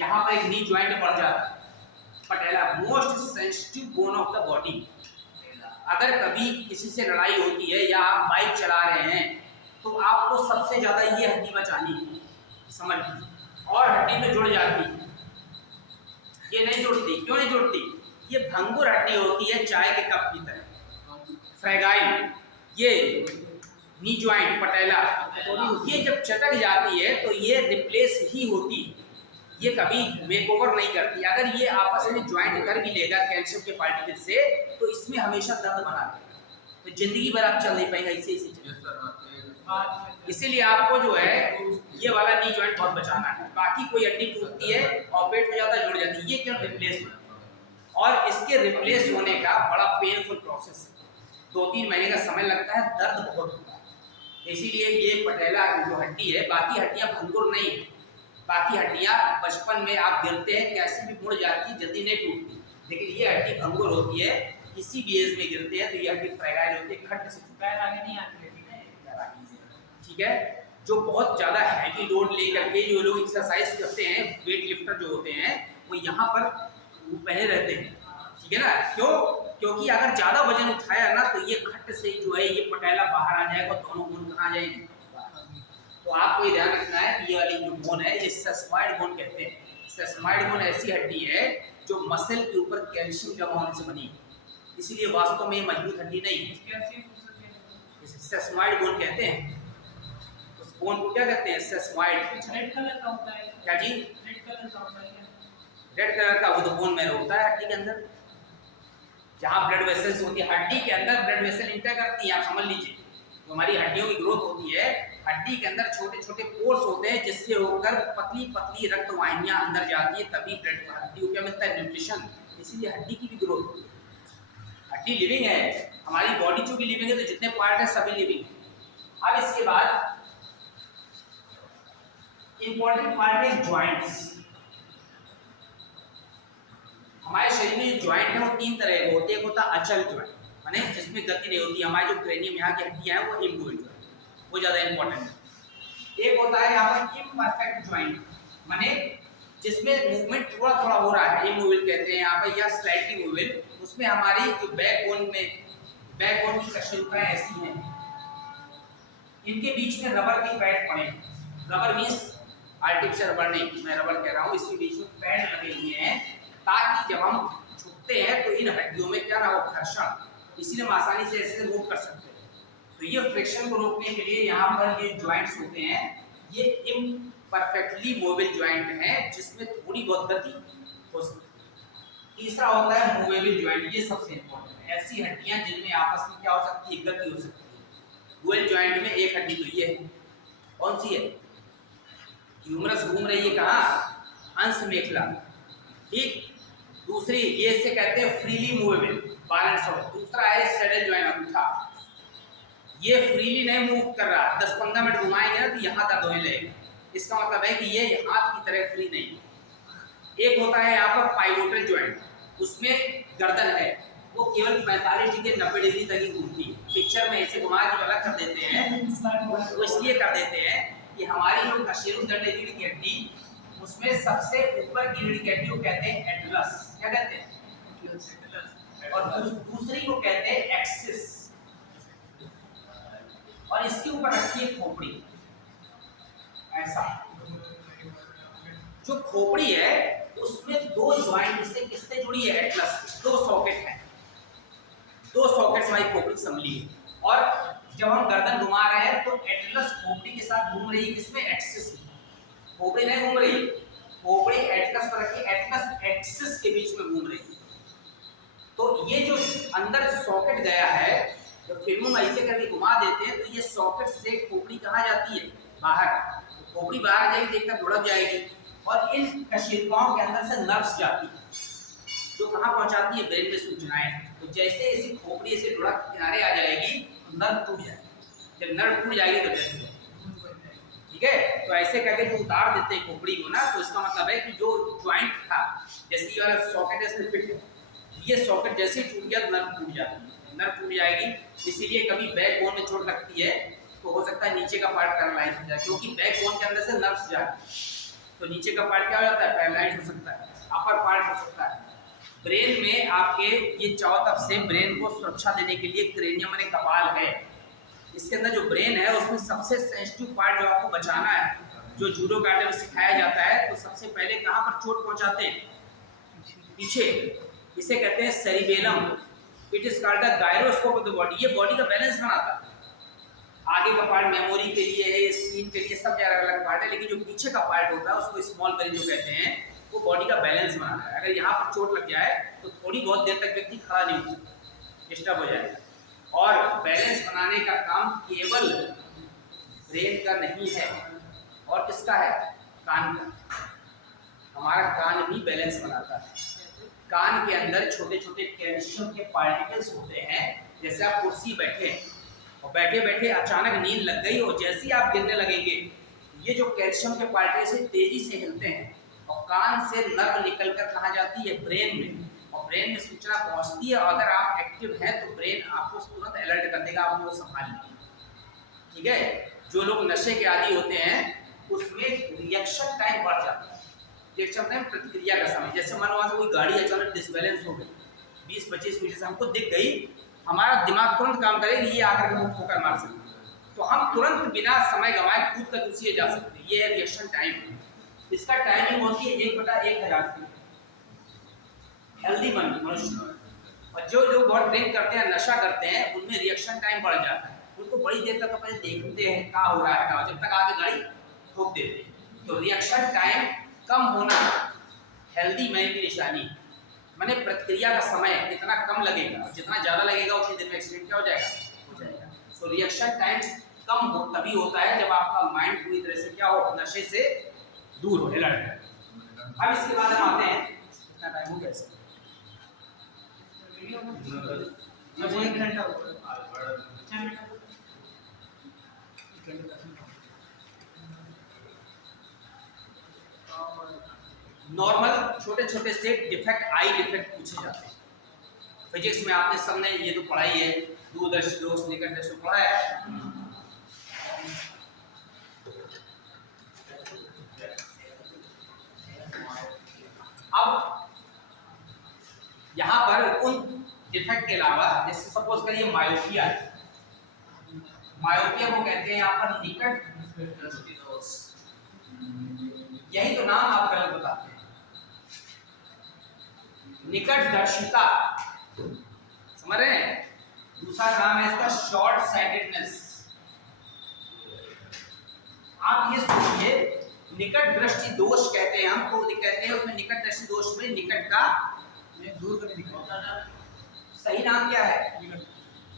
यहाँ पर एक नी ज्वाइंट बढ़ जाता है। Patella most sensitive bone of the body. अगर कभी किसी से लड़ाई होती है या आप बाइक चला रहे हैं तो आपको सबसे ज्यादा ये हड्डी बचानी है, समझ लीजिए। और हड्डी तो जुड़ जाती है, ये नहीं जुड़ती। क्यों नहीं जुड़ती? ये भंगुर हड्डी होती है चाय के कप की तरह, फ्रैगाइल। ये नी ज्वाइंट पटेला, ये जब चटक जाती है तो ये रिप्लेस ही होती है, ये कभी मेकओवर नहीं करती। अगर ये आपस में ज्वाइंट कर भी लेगा कैल्शियम के पार्टिकल से तो इसमें हमेशा दर्द बना रहेगा, तो जिंदगी भर आप चल नहीं पाएंगे ऐसे। इसीलिए आपको जो है ये वाला नी ज्वाइंट बहुत बचाना है। बाकी कोई हड्डी टूटती है ऑपरेट हो जाता है, जुड़ जाती है, ये क्यों रिप्लेस हो, और इसके रिप्लेस होने का बड़ा पेनफुल प्रोसेस है, 2-3 महीने का समय लगता है, दर्द बहुत होता है। इसीलिए ये पटेला जो हड्डी है, बाकी हड्डियां भंगुर नहीं है, बाकी हड्डियां बचपन में आप गिरते हैं कैसे भी मुड़ जाती है, जल्दी नहीं टूटती, लेकिन ये हड्डी भंगुर होती है, किसी भी एज में गिरते हैं तो ये हड्डी फ्रैगाइल होती है, खट से पैर आगे नहीं आती है, ठीक है। जो बहुत ज्यादा हैवी लोड लेकर के जो लोग एक्सरसाइज करते हैं, वेट लिफ्टर जो होते हैं, वो यहाँ पर पहने रहते हैं, ठीक है ना। क्यों? क्योंकि अगर ज्यादा वजन उठाया ना तो ये खट से जो है ये पटेला बाहर आ जाएगा, दोनों बोन कहाँ जाएंगे। तो आपको ये ध्यान रखना है कि ये वाली जो बोन है ये सेसमॉइड बोन कहते हैं। सेसमॉइड बोन ऐसी हड्डी है जो मसल के ऊपर कैल्शियम जमा होने से बनी है, इसीलिए वास्तव में मजबूत हड्डी नहीं है, इसे सेसमॉइड बोन कहते हैं। उस बोन को क्या कहते हैं? सेसमॉइड। रेड कलर का होता है क्या जी? रेड कलर का होता है, रेड कलर का वो तो बोन मैरो होता है हड्डी के अंदर, जहाँ ब्लड वेसल्स होती है, हड्डी के अंदर ब्लड वेसल इंटर करती है। आप समझ लीजिए, जो हमारी हड्डियों की ग्रोथ होती है, हड्डी के अंदर छोटे छोटे पोर्स होते हैं जिससे होकर पतली पतली रक्त वाहिनियां अंदर जाती है, तभी ब्लड हड्डी को क्या मिलता है? न्यूट्रिशन। इसीलिए हड्डी की भी ग्रोथ होती है। हड्डी लिविंग है, हमारी बॉडी चूंकि लिविंग है तो जितने पार्ट है सभी लिविंग है। अब इसके बाद इंपॉर्टेंट पार्ट है ज्वाइंट्स। हमारे शरीर में जो ज्वाइंट है वो 3 तरह के होते हैं। एक होता है अचल ज्वाइंट, माने जिसमें गति नहीं होती, हमारे जो क्रेनियम यहाँ की हड्डियां हैं वो इमोबाइल ज्वाइंट, वो ज्यादा इंपॉर्टेंट है। एक होता है यहाँ पर इम्परफेक्ट ज्वाइंट, माने जिसमें मूवमेंट थोड़ा थोड़ा हो रहा है, इमोबाइल कहते हैं यहाँ पर, या स्लाइटली मूवमेंट। उसमें हमारी जो बैकबोन की कशेरुकाएं ऐसी हैं, इनके बीच में रबर की पैड पड़े, रबर मींस आर्टिफिशियल रबर नहीं, मैं रबर कह रहा हूँ, इसके बीच में पैड लगे हुए हैं ताकि जब हम झुकते हैं तो इन हड्डियों में क्या ना हो, घर्षण, इसीलिए हम आसानी से ऐसे मूव कर सकते हैं। तो ये फ्रिक्शन को रोकने के लिए यहाँ पर ये ज्वाइंट्स होते हैं, ये इम्परफेक्टली मोबाइल ज्वाइंट हैं जिसमें थोड़ी बहुत गति हो सकती है। तीसरा होता है मूवेबल ज्वाइंट, ये सबसे इंपॉर्टेंट है, ऐसी हड्डियां जिनमें आपस में क्या हो सकती है, गति हो सकती है। डुअल ज्वाइंट में एक हड्डी तो ये है, कौन सी है? ह्यूमरस घूम रही है कहाँ? अंश मेखला, ठीक। दूसरी ये इसे कहते हैं फ्रीली मूवेबल, बैलेंस हो। दूसरा है सैडल ज्वाइंट, अंगूठा, ये फ्रीली नहीं मूव कर रहा, 10-15 मिनट घुमाएंगे ना तो यहाँ दर्द होने लगेगा, इसका मतलब है कि ये हाथ की तरह फ्री नहीं है। एक होता है यहाँ पर पाइवोटल ज्वाइंट, उसमें गर्दन है वो केवल 45 डिग्री 90 डिग्री तक ही घूमती है। पिक्चर में ऐसे घुमा के अलग कर देते हैं, वो इसलिए कर देते हैं कि हमारी जो कशेरुकदंड रीढ़ की हड्डी, उसमें सबसे ऊपर की रीढ़ की हड्डी को कहते हैं एटलस, क्या कहते हैं, और दूसरी को कहते हैं एक्सिस, और इसके ऊपर रखी है खोपड़ी। ऐसा जो खोपड़ी है उसमें 2 ज्वाइंट से किससे जुड़ी है? एटलस, 2 सॉकेट है, 2 सॉकेट्स वाली खोपड़ी संभली है। और जब हम गर्दन घुमा रहे हैं तो एटलस खोपड़ी के साथ घूम रही है, किसमें? एक्सिस में। खोपड़ी नहीं घूम रही, खोपड़ी एटलस पर रखी, एटलस एक्सिस के बीच में घूम रही है। तो ये जो अंदर सॉकेट गया है, जब फिल्मों में ऐसे करके घुमा देते हैं तो ये सॉकेट से खोपड़ी कहाँ जाती है? बाहर। तो खोपड़ी बाहर जाएगी, देखकर लुढ़क जाएगी, और इन कशेरुकाओं के अंदर से नर्व्स जाती है जो कहाँ पहुंचाती है? ब्रेन में सूचनाएं। तो जैसे इसी खोपड़ी से लुढ़क किनारे आ जाएगी तो नर्व टूट जाएगी, जब नर्व टूट जाएगी तो डेथ हो जाएगी, ठीक है। तो ऐसे करके जो उतार देते हैं खोपड़ी को ना, तो इसका मतलब है कि जो ज्वाइंट था, जैसे ये वाला सॉकेट है इसमें फिट है, ये सॉकेट जैसे ही टूट गया तो नर्व टूट जाती है, नर्व टूट जाएगी। इसीलिए कभी बैक बोन में चोट लगती है तो हो सकता है नीचे का पार्ट पैरालाइज हो जाए, क्योंकि बैक बोन के अंदर से नर्व्स जाते हैं, तो नीचे का पार्ट क्या हो जाता है? पैरालाइज हो सकता है, अपर पार्ट हो सकता है। ब्रेन में आपके ये चारों तरफ से ब्रेन को सुरक्षा देने के लिए क्रेनियम यानी कपाल है, इसके अंदर जो ब्रेन है उसमें सबसे सेंसिटिव पार्ट जो आपको बचाना है, जो जूडो काटे में सिखाया जाता है, तो सबसे पहले कहाँ पर चोट पहुंचाते हैं? पीछे, इसे कहते हैं cerebellum. It is called the gyroscope of the body. ये बॉडी का बैलेंस बनाता है। आगे का पार्ट मेमोरी के लिए है, स्किन के लिए, सब अलग अलग पार्ट है, लेकिन जो पीछे का पार्ट होता है उसको स्मॉल ब्रेन जो कहते हैं, वो बॉडी का बैलेंस बनाता है। अगर यहाँ पर चोट लग जाए तो थोड़ी बहुत देर तक व्यक्ति खड़ा नहीं हो सकता, डिस्टर्ब हो जाएगा। और बैलेंस बनाने का काम केवल ब्रेन का नहीं है, और किसका है? कान का। हमारा कान भी बैलेंस बनाता है। कान के अंदर छोटे छोटे कैल्शियम के पार्टिकल्स होते हैं। जैसे आप कुर्सी बैठे और बैठे बैठे अचानक नींद लग गई और जैसे ही आप गिरने लगेंगे, ये जो कैल्शियम के पार्टिकल्स तेजी से हिलते हैं और कान से नर्व निकलकर कहाँ जाती है? ब्रेन में। और ब्रेन में सूचना पहुंचती है, और अगर आप एक्टिव हैं तो ब्रेन आपको तुरंत अलर्ट कर देगा, आपको संभाल लेगा। ठीक है। जो लोग नशे के आदी होते हैं उसमें रिएक्शन टाइम बढ़ जाता है। रिएक्शन टाइम प्रतिक्रिया का समय। जैसे मान लो कोई गाड़ी अचानक डिसबैलेंस हो गई, 20-25 मीटर से हमको दिख गई, हमारा दिमाग तुरंत काम करेगा, ये आकर के मुंह ठोकर मार सकते हैं, तो हम तुरंत बिना समय गंवाए कूद कर दूसरी जा सकते हैं। ये है रिएक्शन टाइम। इसका टाइमिंग होती है 1/1000 की। हेल्दी मनुष्य और जो जो बहुत ड्रिंक करते हैं, नशा करते हैं, उनमें रिएक्शन टाइम बढ़ जाता है। उनको बड़ी देर तक अपने देखते हैं क्या हो रहा है, जब तक आगे गाड़ी ठोक देते हैं। तो रिएक्शन टाइम कम होना हेल्दी मैन की निशानी। माने प्रतिक्रिया का समय कितना कम लगेगा, और जितना ज्यादा लगेगा उतनी देर में एक्सीडेंट क्या हो जाएगा। सो रिएक्शन टाइम कम हो तभी होता है जब आपका माइंड पूरी तरह से क्या हो? नशे से दूर हो, अलर्ट। अब इसके बाद हम आते हैं, कितना टाइम हो गया इसका? मुझे 1 घंटा हो गया। नॉर्मल छोटे छोटे से डिफेक्ट, आई डिफेक्ट पूछे जाते हैं। फिजिक्स में आपने सबने ये तो पढ़ाई है, दूरदर्शी दोष, निकट दोष पढ़ा है। अब यहाँ पर उन डिफेक्ट के अलावा, जैसे सपोज करिए मायोपिया है। मायोपिया को कहते हैं यहाँ पर निकट दृष्टि दोष। यही तो नाम आप गलत बताते हैं। निकट दर्शिता, समझ रहे हैं? दूसरा नाम है इसका शॉर्ट साइटेडनेस। आप ये सोचिए, निकट दृष्टि दोष कहते हैं हम, तो कहते हैं उसमें निकट दृष्टि दोष में निकट का दूर का नहीं दिखता। सही नाम क्या है?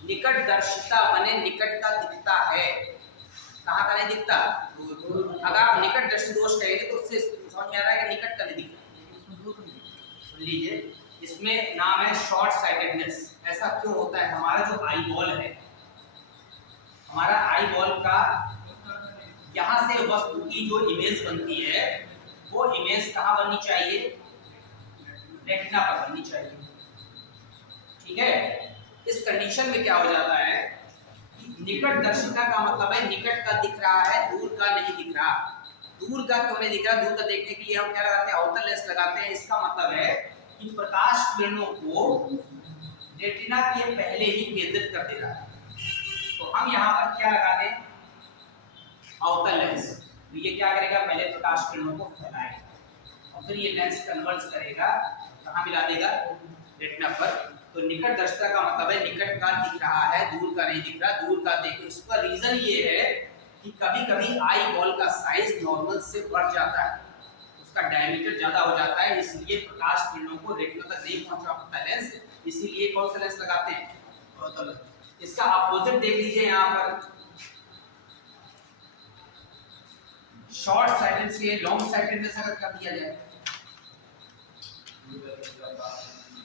निकट दर्शिता, माने निकट का दिखता है। कहाँ का नहीं दिखता? अगर आप निकट दृष्टि दोष कहेंगे तो उससे समझ में आ रहा है कि निकट का नहीं दिखता। सुन लीजिए, इसमें नाम है शॉर्ट साइटेडनेस। ऐसा क्यों होता है? हमारा जो आई बॉल है, हमारा आई बॉल का यहाँ से वस्तु की जो इमेज बनती है, वो इमेज कहाँ बननी चाहिए? रेटिना पर बननी चाहिए। ठीक है। इस कंडीशन में क्या हो जाता है कि निकट दर्शिता का मतलब है निकट का दिख रहा है, दूर का नहीं दिख रहा। दूर का क्यों नहीं दिख रहा? दूर का देखने के लिए हम क्या लगाते हैं? अवतल लेंस लगाते हैं। इसका मतलब है कि प्रकाश किरणों को रेटिना के पहले ही केंद्रित कर दे रहा है। तो हम यहाँ पर क्या लगा दें? अवतल लेंस। तो ये क्या करेगा? पहले प्रकाश किरणों को फैलाएगा और फिर ये लेंस कन्वर्ट करेगा, कहाँ मिला देगा? रेटिना पर। तो निकट दर्शिता का मतलब है निकट का दिख रहा है, दूर का नहीं दिख रहा। दूर का देख, इसका रीजन ये है कि कभी कभी आई बॉल का साइज नॉर्मल से बढ़ जाता है, उसका डायमीटर ज्यादा हो जाता है, इसलिए प्रकाश किरणों को रेटिना तक नहीं पहुंचा पाता लेंस। इसीलिए कौन सा लेंस लगाते हैं? इसका अपोजिट देख लीजिए यहाँ पर, शॉर्ट साइटेड से लॉन्ग साइटेडनेस अगर कर दिया जाए,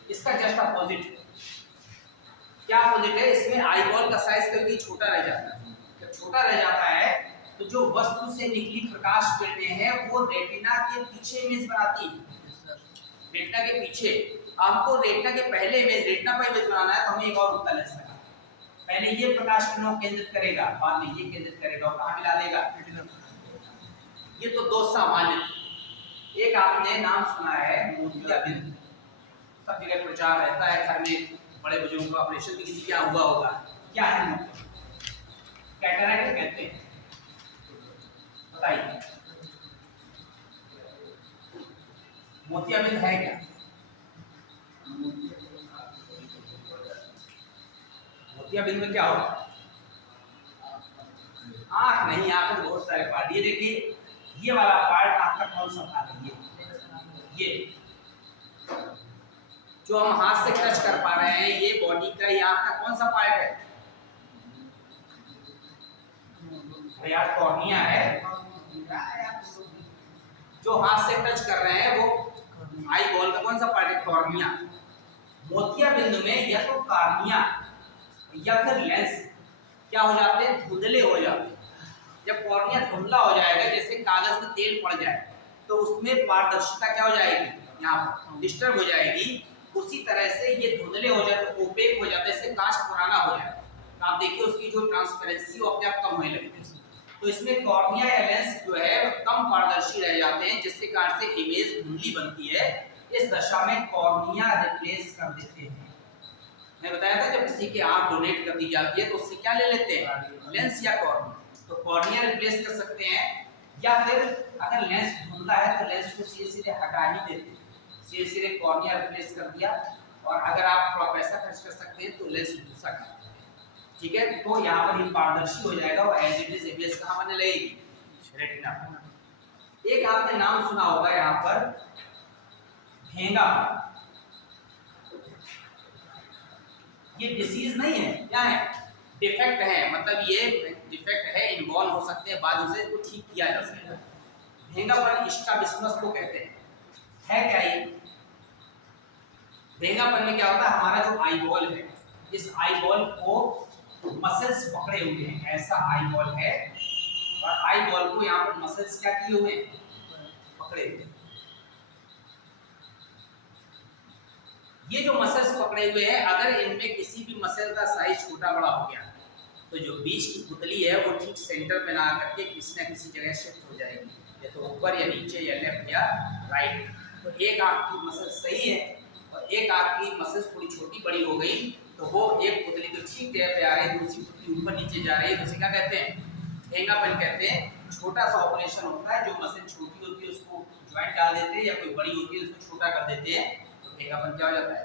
इसका जस्ट अपोजिट। क्या अपोजिट है? इसमें आई बॉल का साइज कभी छोटा रह जाता है। जब छोटा रह जाता है तो जो वस्तु से निकली प्रकाश किरणें हैं वो रेटिना के पीछे इमेज बनाती है। रेटिना के पीछे। आपको रेटिना के पहले इमेज, रेटिना पर इमेज बनाना है तो हमें एक और उत्तर लेंस लगा। पहले ये प्रकाश किरणों केंद्रित करेगा, बाद में ये केंद्रित करेगा और कहाँ मिला देगा? ये तो दो सामान्य। एक आपने नाम सुना है मोतियाबिंद, सब जगह प्रचार रहता है, घर में बड़े बुजुर्गों का ऑपरेशन भी किसी क्या हुआ होगा। क्या है कैटरैक्ट कहते हैं, बताइए मोतियाबिंद है क्या? मोतियाबिंद में क्या होगा? आँख नहीं, आँख में बहुत सारे पार्ट। ये देखिए, ये वाला पार्ट आपका कौन सा पार्ट है? ये जो हम हाथ से टच कर पा रहे हैं, ये बॉडी का, ये आँख का कौन सा पार्ट है? यार कॉर्निया है। जो हाथ से टच कर रहे हैं वो आई बॉल का कौन सा पार्ट है? कॉर्निया। मोतियाबिंद में या तो कॉर्निया या फिर लेंस क्या हो जाते हैं? धुंधले हो जाते हैं। जब कॉर्निया धुंधला हो जाएगा, जैसे कागज में तेल पड़ जाए तो उसमें पारदर्शिता क्या हो जाएगी? यहाँ पर डिस्टर्ब हो जाएगी। उसी तरह से ये धुंधले हो जाते, ओपेक हो जाते, इससे कांच पुराना हो जाए तो आप देखिए उसकी जो ट्रांसपेरेंसी वो अपने आप कम होने लगती है। तो इसमें कॉर्निया या लेंस जो है कम पारदर्शी रह जाते हैं, जिससे कारण से इमेज धुंधली बनती है। इस दशा में कॉर्निया रिप्लेस कर देते हैं। मैं बताया था जब किसी की आंख डोनेट कर दी जाती है तो उससे क्या ले लेते हैं? लेंस या कॉर्निया। तो कॉर्निया रिप्लेस कर सकते हैं, या फिर अगर लेंस धुंधला है तो लेंस को सीधे सीधे हटा ही देते हैं, सीधे सीधे कॉर्निया रिप्लेस कर दिया। और अगर आप थोड़ा पैसा खर्च कर सकते हैं तो लेंस दूसरा कर सकते हैं। ठीक है, तो यहाँ पर ये पारदर्शी हो जाएगा और एज इट इज इमेज कहाँ बनने लगेगी? रेटिना। एक आपने नाम सुना होगा यहाँ पर भेंगा। ये डिसीज नहीं है, क्या है? डिफेक्ट है। मतलब ये डिफेक्ट है, इन्वॉल्व हो सकते हैं, बाद में उसको ठीक किया जा सकता है। भेंगापन स्ट्रैबिस्मस को कहते हैं। है क्या ये? भेंगापन में क्या होता है? हमारा जो आई बॉल है, इस आई बॉल को मसल्स पकड़े हुए हैं। ऐसा आई बॉल है और आई बॉल को यहाँ पर मसल्स क्या किए हुए हैं? पकड़े हुए। ये जो मसल्स पकड़े हुए हैं, अगर इनमें किसी भी मसल का साइज छोटा बड़ा हो गया तो जो बीच की पुतली है वो ठीक सेंटर में ना आकर के किसी न किसी जगह शिफ्ट हो जाएगी, या तो ऊपर या नीचे या लेफ्ट या राइट। तो एक आंख की मसल सही है और एक आंख की मसल थोड़ी छोटी बड़ी हो गई तो वो एक पुतली तो ठीक है पे आ रही है, दूसरी पुतली ऊपर नीचे जा रही है, तो उसे क्या कहते हैं? भेंगापन कहते हैं। छोटा सा ऑपरेशन होता है, जो मसल छोटी होती है उसको ज्वाइंट डाल देते हैं, या कोई बड़ी होती है उसको छोटा कर देते हैं, तो भेंगापन क्या हो जाता है?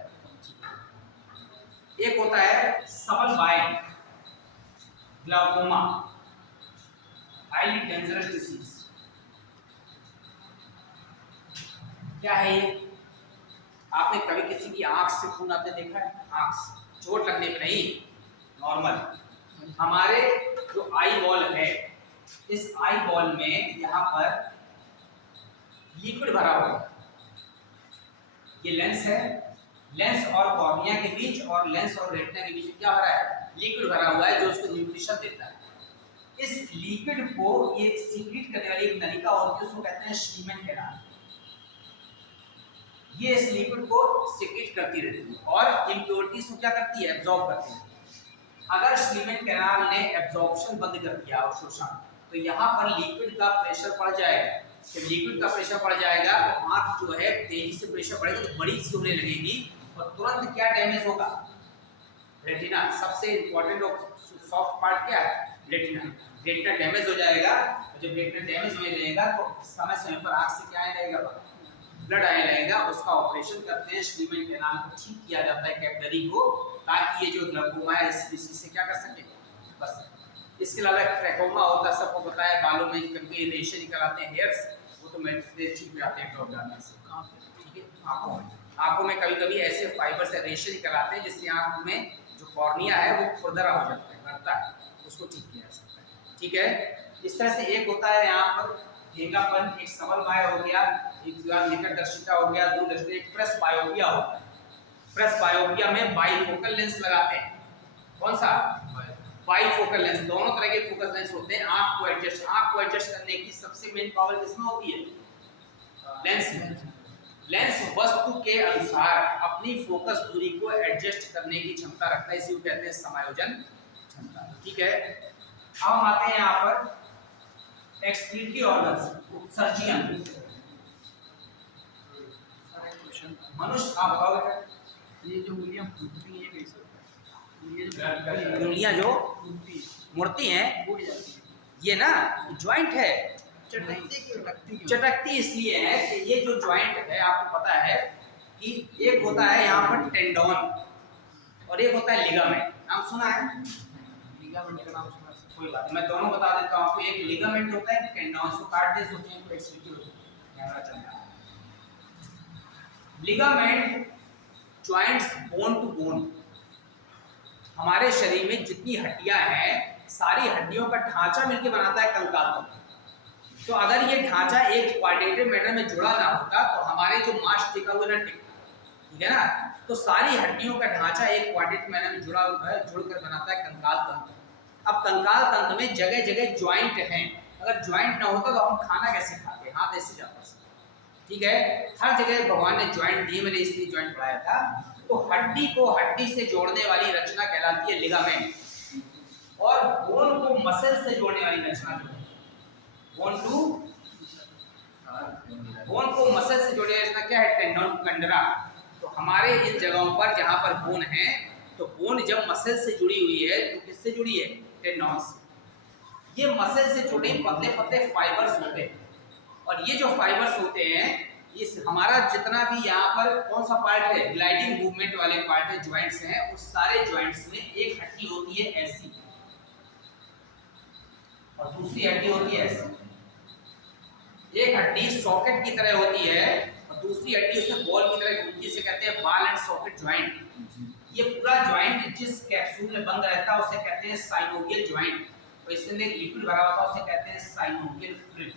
एक होता है सबल बाय ग्लाउकोमा, हाईली डेंजरस डिसीज। क्या है ये? आपने कभी किसी की आंख से खून आते देखा है? आंख से चोट लगने पे नहीं, नॉर्मल। हमारे जो आई बॉल है, इस आई बॉल में यहाँ पर लिक्विड भरा हुआ है। ये लेंस है, लेंस और कॉर्निया के बीच और लेंस और रेटिना के बीच क्या भरा है? लिक्विड भरा हुआ है, जो उसको न्यूट्रिशन देता है। इस लिक्विड को ये सीक्रेट करने वाली एक नलिका होती है, उसको कहते हैं श्लीमेन कैनाल। ये इस लिक्विड को सीक्रेट करती रहती है और इम्प्योरिटीज को क्या करती है? एब्जॉर्ब करती है। अगर श्लीमेन कैनाल ने एब्जॉर्प्शन बंद कर दिया, अवशोषण, तो यहाँ पर लिक्विड का प्रेशर बढ़ जाएगा। जब लिक्विड का प्रेशर बढ़ जाएगा तो आंख जो है तेजी से प्रेशर बढ़ेगा तो बड़ी सी होने लगेगी और तुरंत क्या डैमेज होगा? रेटिना। सबसे इंपॉर्टेंट और सॉफ्ट पार्ट क्या है? रेटिना। रेटिना डैमेज हो जाएगा और जब रेटिना डैमेज होने लगेगा तो समय समय पर आंख से क्या आने लगेगा? ब्लड आने लगेगा। उसका ऑपरेशन करते हैं, श्लीमेन कैनाल को ठीक किया जाता है, कैपिलरी को, ताकि ये जो ग्लाउकोमा है इस डिसीज से क्या कर सके? बस। इसके अलावा ट्रैकोमा होता है, सबको पता है, बालों में कभी रेशे निकल आते हैं, हेयर्स, वो तो मेडिसिन ठीक हो जाते हैं ड्रॉप डालने से। ठीक है, आंखों में कभी कभी ऐसे फाइबर से रेशे निकल आते हैं जिससे आंख में जो कॉर्निया है वो खुरदरा हो जाता है, बढ़ता है, उसको ठीक किया जा सकता है। ठीक है, इस तरह से एक होता है यहाँ पर भेंगापन, एक सबल बाय हो गया, एक निकटदर्शिता हो गया, दूरदर्शिता, एक प्रेस बायोपिया होता है। प्रेस बायोपिया में बाइफोकल लेंस लगाते हैं। कौन सा? Bifocal lens. दोनों तरह के फोकस लेंस होते हैं। आंख को एडजस्ट करने की सबसे मेन पावर किसमें होती है? लेंस में। लेंस वस्तु के अनुसार अपनी फोकस दूरी को एडजस्ट करने की क्षमता रखता है, इसी को कहते हैं समायोजन क्षमता। ठीक है, अब हम आते हैं यहाँ पर एक्सक्रीटरी ऑर्गन्स, उत्सर्जी अंग। मनुष्य, आप बताओ ये जो उंगलियां फूटती हैं कैसे? उंगलियां जो मुड़ती हैं, ये ना ज्वाइंट है, चटकती इसलिए है कि ये जो ज्वाइंट है, आपको पता है कि एक होता है यहाँ पर टेंडोन और एक होता है लिगामेंट। नाम सुना है? लिगामेंट का नाम सुना है। कोई बात नहीं, मैं दोनों बता देता हूँ आपको। एक लिगामेंट होता है, टेंडोन सो कार्टिलेज होते हैं, तो एक्सट्रीमिटी होती है। ध्यान रखना। Ligament joints bone to bone. हमारे शरीर में जितनी हड्डियां हैं सारी हड्डियों का ढांचा मिलकर बनाता है कंकाल तंत्र। तो अगर ये ढांचा एक क्वाड्रेटिक मैनर में जुड़ा ना होता तो हमारे जो मांस टिका हुआ ना टिकता, ठीक है ना। तो सारी हड्डियों का ढांचा एक क्वाड्रेटिक मैनर में जुड़ा हुआ है, जुड़कर बनाता है कंकाल तंत्र। अब कंकाल तंत्र में जगह जगह ज्वाइंट हैं। अगर ज्वाइंट ना होता तो हम खाना कैसे खाते? हाथ ऐसे जाता है, ठीक है। हर जगह भगवान ने ज्वाइंट दिए, मैंने इसलिए ज्वाइंट पढ़ाया था। तो हड्डी को हड्डी से जोड़ने वाली रचना कहलाती है लिगामेंट, और बोन को मसल से जोड़ने वाली रचना जो है बोन को मसल से जोड़ने वाली रचना क्या है? टेंडन, कंडरा। तो हमारे इन जगहों पर जहां पर बोन है, तो बोन जब मसल से जुड़ी हुई है तो किससे जुड़ी है? टेंडन से। ये मसल से जुड़े पतले पतले फाइबर्स होते हैं, और ये जो फाइबर्स होते हैं, इस हमारा जितना भी यहाँ पर कौन सा पार्ट है, ग्लाइडिंग मूवमेंट वाले पार्ट है, ज्वाइंट्स हैं, उस सारे ज्वाइंट्स में एक हड्डी होती है ऐसी और दूसरी हड्डी होती है ऐसी। एक हड्डी सॉकेट की तरह होती है और दूसरी हड्डी उसमें बॉल की तरह घूमती है, इसे कहते हैं बॉल एंड सॉकेट ज्वाइंट। ये पूरा ज्वाइंट जिस कैप्सूल में बंद रहता है उसे कहते हैं साइनोवियल ज्वाइंट। तो इसके अंदर एक लिक्विड भरा होता है उसे कहते हैं साइनोवियल फ्लूइड।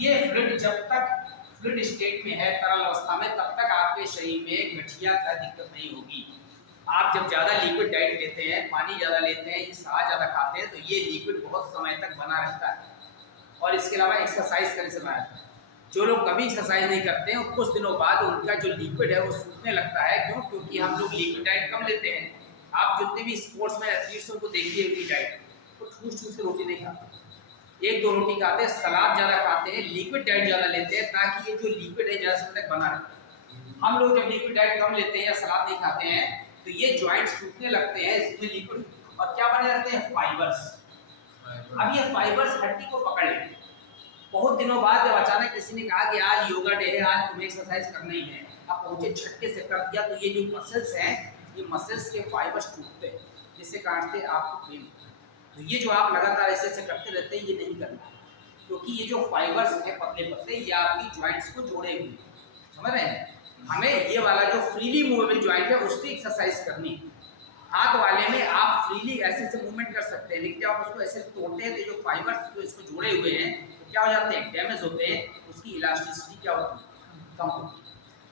ये फ्लूइड जब तक फ्लूइड स्टेट में है, तरल अवस्था में, तब तक आपके शरीर में गठिया का दिक्कत नहीं होगी। आप जब ज़्यादा लिक्विड डाइट लेते हैं, पानी ज़्यादा लेते हैं, साग ज़्यादा खाते हैं, तो ये लिक्विड बहुत समय तक बना रहता है। और इसके अलावा एक्सरसाइज करने से बना रहता है। जो लोग कभी एक्सरसाइज नहीं करते हैं, कुछ दिनों बाद उनका जो लिक्विड है वो सूखने लगता है। क्यों? क्योंकि हम लोग लिक्विड डाइट कम लेते हैं। आप जितने भी स्पोर्ट्स में एथलीट्स को देखिए, उनकी डाइट वो ठूस ठूस के रोटी नहीं खाते, एक दो रोटी खाते हैं, सलाद ज़्यादा खाते हैं, लिक्विड डाइट ज़्यादा लेते हैं, ताकि ये जो लिक्विड है ज़्यादा समय तक बना रहे। हम लोग जब लिक्विड डाइट कम लेते हैं या सलाद नहीं खाते हैं, तो ये ज्वाइंट सूखने लगते हैं, इसमें लिक्विड और क्या बने रहते हैं? फाइबर्स। अब ये फाइबर्स हड्डी को पकड़ लेते हैं। बहुत दिनों बाद जब अचानक किसी ने कहा कि आज योगा डे है, आज तुम्हें एक्सरसाइज करना ही है, आप पहुंचे झटके से कर दिया, तो ये जो मसल्स हैं, ये मसल्स के फाइबर्स टूटते हैं, जिससे कारण से आपको पेन होता है। तो ये जो आप लगातार ऐसे करते रहते हैं, ये नहीं करना, क्योंकि ये जो फाइबर्स हैं पतले पतले, ये आपकी ज्वाइंट्स को जोड़े हुए हैं। समझ रहे हैं? हमें ये वाला जो फ्रीली मूवेबल ज्वाइंट है उसकी एक्सरसाइज करनी है। हाथ वाले में आप फ्रीली ऐसे ऐसे मूवमेंट कर सकते हैं, लेकिन जब आप उसको ऐसे तोड़ते हैं तो जो फाइबर्स जो इसको जोड़े हुए हैं तो क्या हो जाते हैं? डैमेज होते हैं, उसकी इलास्टिसिटी क्या होती है? कम होती है।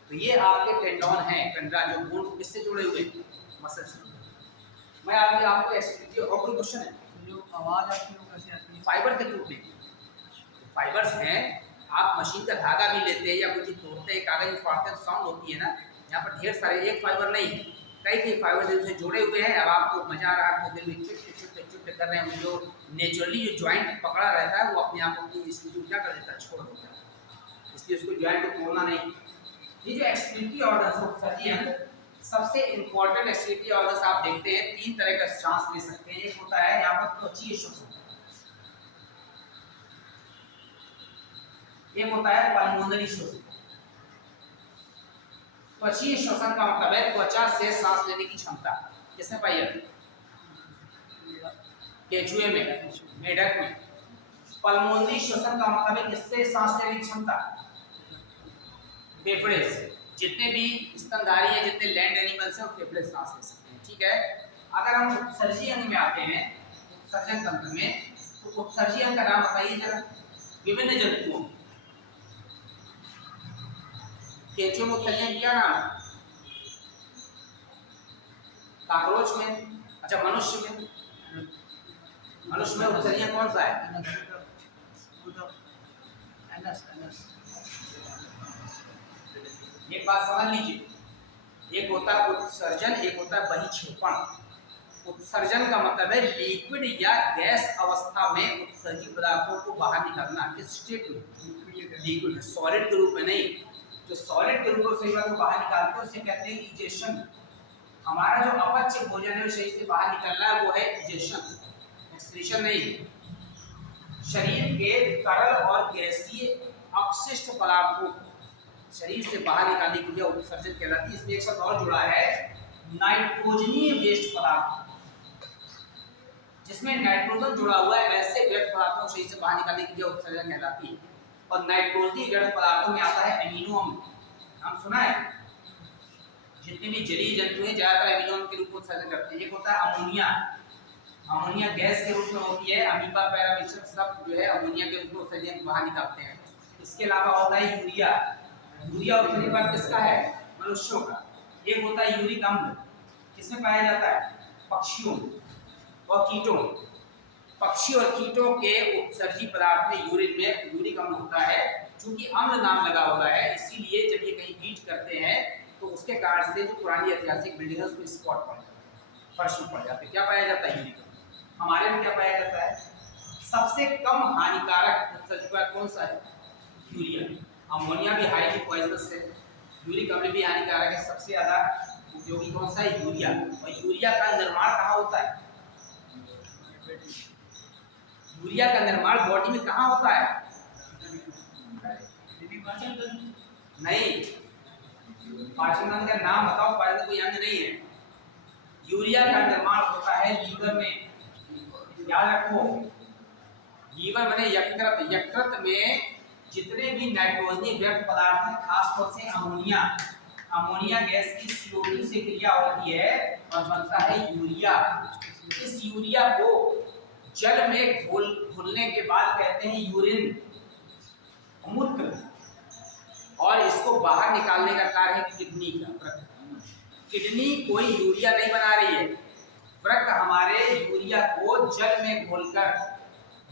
तो ये आपके टेंडन है, कंडरा, जो बोन को किससे जुड़े हुए हैं? मसल से। मैं अभी आपको एक्सप्लेन, और कोई क्वेश्चन है? जो आवाज आती है वो कैसे आती है? फाइबर के टूटने, फाइबर्स हैं, आप मशीन का धागा भी लेते हैं या कुछ तोड़ते हैं, कागज में फाड़ते हैं, साउंड होती है ना। यहाँ पर ढेर सारे, एक फाइबर नहीं, कई फाइबर से जुड़े हुए हैं। अब आपको मजा आ रहा है, दिल में चुट कर रहे हैं, जो नेचुरली जो ज्वाइंट पकड़ा रहता है वो अपने आप अपनी स्थिति क्या कर देता है? छोड़ देता है। इसलिए उसको ज्वाइंट को तोड़ना नहीं। ये जो एक्सट्रीमिटी ऑर्गन्स सर्जियन, सबसे इंपॉर्टेंट एक्सट्रीमिटी ऑर्गन्स आप देखते हैं, तीन तरह का सांस ले सकते हैं। एक होता है यहाँ पर त्वचीय श्वसन, एक होता है पल्मोनरी श्वसन। त्वचीय श्वसन का मतलब है त्वचा से सांस लेने की क्षमता। किसने पाई है? केचुए में, मेढक में। पल्मोनरी श्वसन का मतलब है किससे सांस लेने की क्षमता? फेफड़े से। जितने भी स्तनधारी हैं, जितने लैंड एनिमल्स हैं, वो फेफड़े से सांस ले सकते हैं, ठीक है। अगर हम उत्सर्जी अंग में आते हैं, उत्सर्जन तंत्र में, तो उत्सर्जी अंग का नाम बताइए जरा। विभिन्न जंतुओं, केंचुए में उत्सर्जन क्या नाम है? काकरोच में। अच्छा, मनुष्य में, मनुष्य में उत्सर्जन कौन सा है? एक बात समझ लीजिए, एक होता है उत्सर्जन, एक होता है बहिक्षेपण। उत्सर्जन का मतलब है लिक्विड या गैस अवस्था में उत्सर्जित पदार्थों को बाहर निकालना। किस स्टेट में? लिक्विड, सॉलिड के रूप में नहीं। जो सॉलिड के रूप में को बाहर निकालते हैं उसे कहते हैं इजेशन। हमारा जो अपच भोजन है शरीर से बाहर निकलना है वो है इजेशन, एक्सक्रीशन नहीं। शरीर के तरल और गैसीय अपशिष्ट पदार्थों, शरीर से बाहर निकालने की क्रिया उत्सर्जन कहलाती है। इसमें एक शब्द और जुड़ा है, नाइट्रोजनीय वेस्ट पदार्थ। जिसमें नाइट्रोजन जुड़ा हुआ है ऐसे व्यर्थ पदार्थों को शरीर से बाहर निकालने की क्रिया उत्सर्जन कहलाती है। और नाइट्रोजनीय व्यर्थ पदार्थों में आता है एमिनो अम्ल। नाम सुना है? जितने भी जलीय जंतु हैं ज्यादातर एमिनो अम्ल के रूप में उत्सर्जन करते हैं। एक होता है अमोनिया, अमोनिया गैस के रूप में होती है। अमीबा, पैरामीशियम सब जो है अमोनिया के रूप में उत्सर्जन बाहर निकालते हैं। इसके अलावा होता है यूरिया। यूरिया उत्सर्जन पर किसका है? मनुष्यों का। एक होता है यूरिक अम्ल, किसमें पाया जाता है? पक्षियों और कीटों। पक्षी और कीटों के उत्सर्जी पदार्थ में यूरिन में यूरिक अम्ल होता है। चूंकि अम्ल नाम लगा हुआ है इसीलिए जब ये कहीं हीट करते हैं तो उसके कारण से जो पुरानी ऐतिहासिक बिल्डिंग है उसमें स्पॉट पड़ जाता है, फर्श में पड़ जाते हैं। क्या पाया जाता है? यूरिक अम्ल। हमारे में क्या पाया जाता है? सबसे कम हानिकारक उत्सर्जक कौन सा है? यूरिया। अमोनिया भी हाईली पॉइजनस है, यूरिक अम्ल भी हानिकारक है। सबसे ज्यादा उपयोगी कौन सा है? यूरिया। और यूरिया का निर्माण कहाँ होता है? यूरिया का निर्माण बॉडी में कहाँ होता है? नहीं, पाचन तंत्र का नाम बताओ, पाचन कोई अंग नहीं है। यूरिया का निर्माण होता है लीवर में। याद रखो, लीवर माने यकृत। यकृत में जितने भी नाइट्रोजनीय व्यर्थ पदार्थ हैं, खासतौर से अमोनिया, अमोनिया गैस की CO2 से क्रिया होती है और बनता है यूरिया। इस यूरिया को जल में घुलने के बाद कहते हैं यूरिन, मूत्र। और इसको बाहर निकालने का कार्य है किडनी का। किडनी कोई यूरिया नहीं बना रही है, वृक्क हमारे यूरिया को जल में घोलकर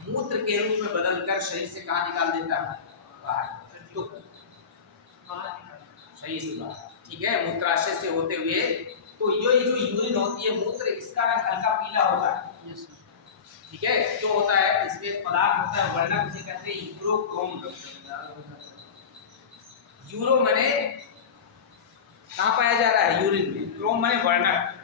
मूत्र के रूप में बदलकर शरीर से कहाँ निकाल देता है? बाहर। तो शरीर से बाहर, ठीक है, मूत्राशय से होते हुए। तो ये जो यूरिन होती है, मूत्र, इसका रंग हल्का पीला होता है। ठीक है, जो होता है इसमें एक पदार्थ होता है वर्णक, उसे कहते हैं यूरोक्रोम। यूरो माने कहाँ पाया जा रहा है? यूरिन में। क्रोम माने वर्णक।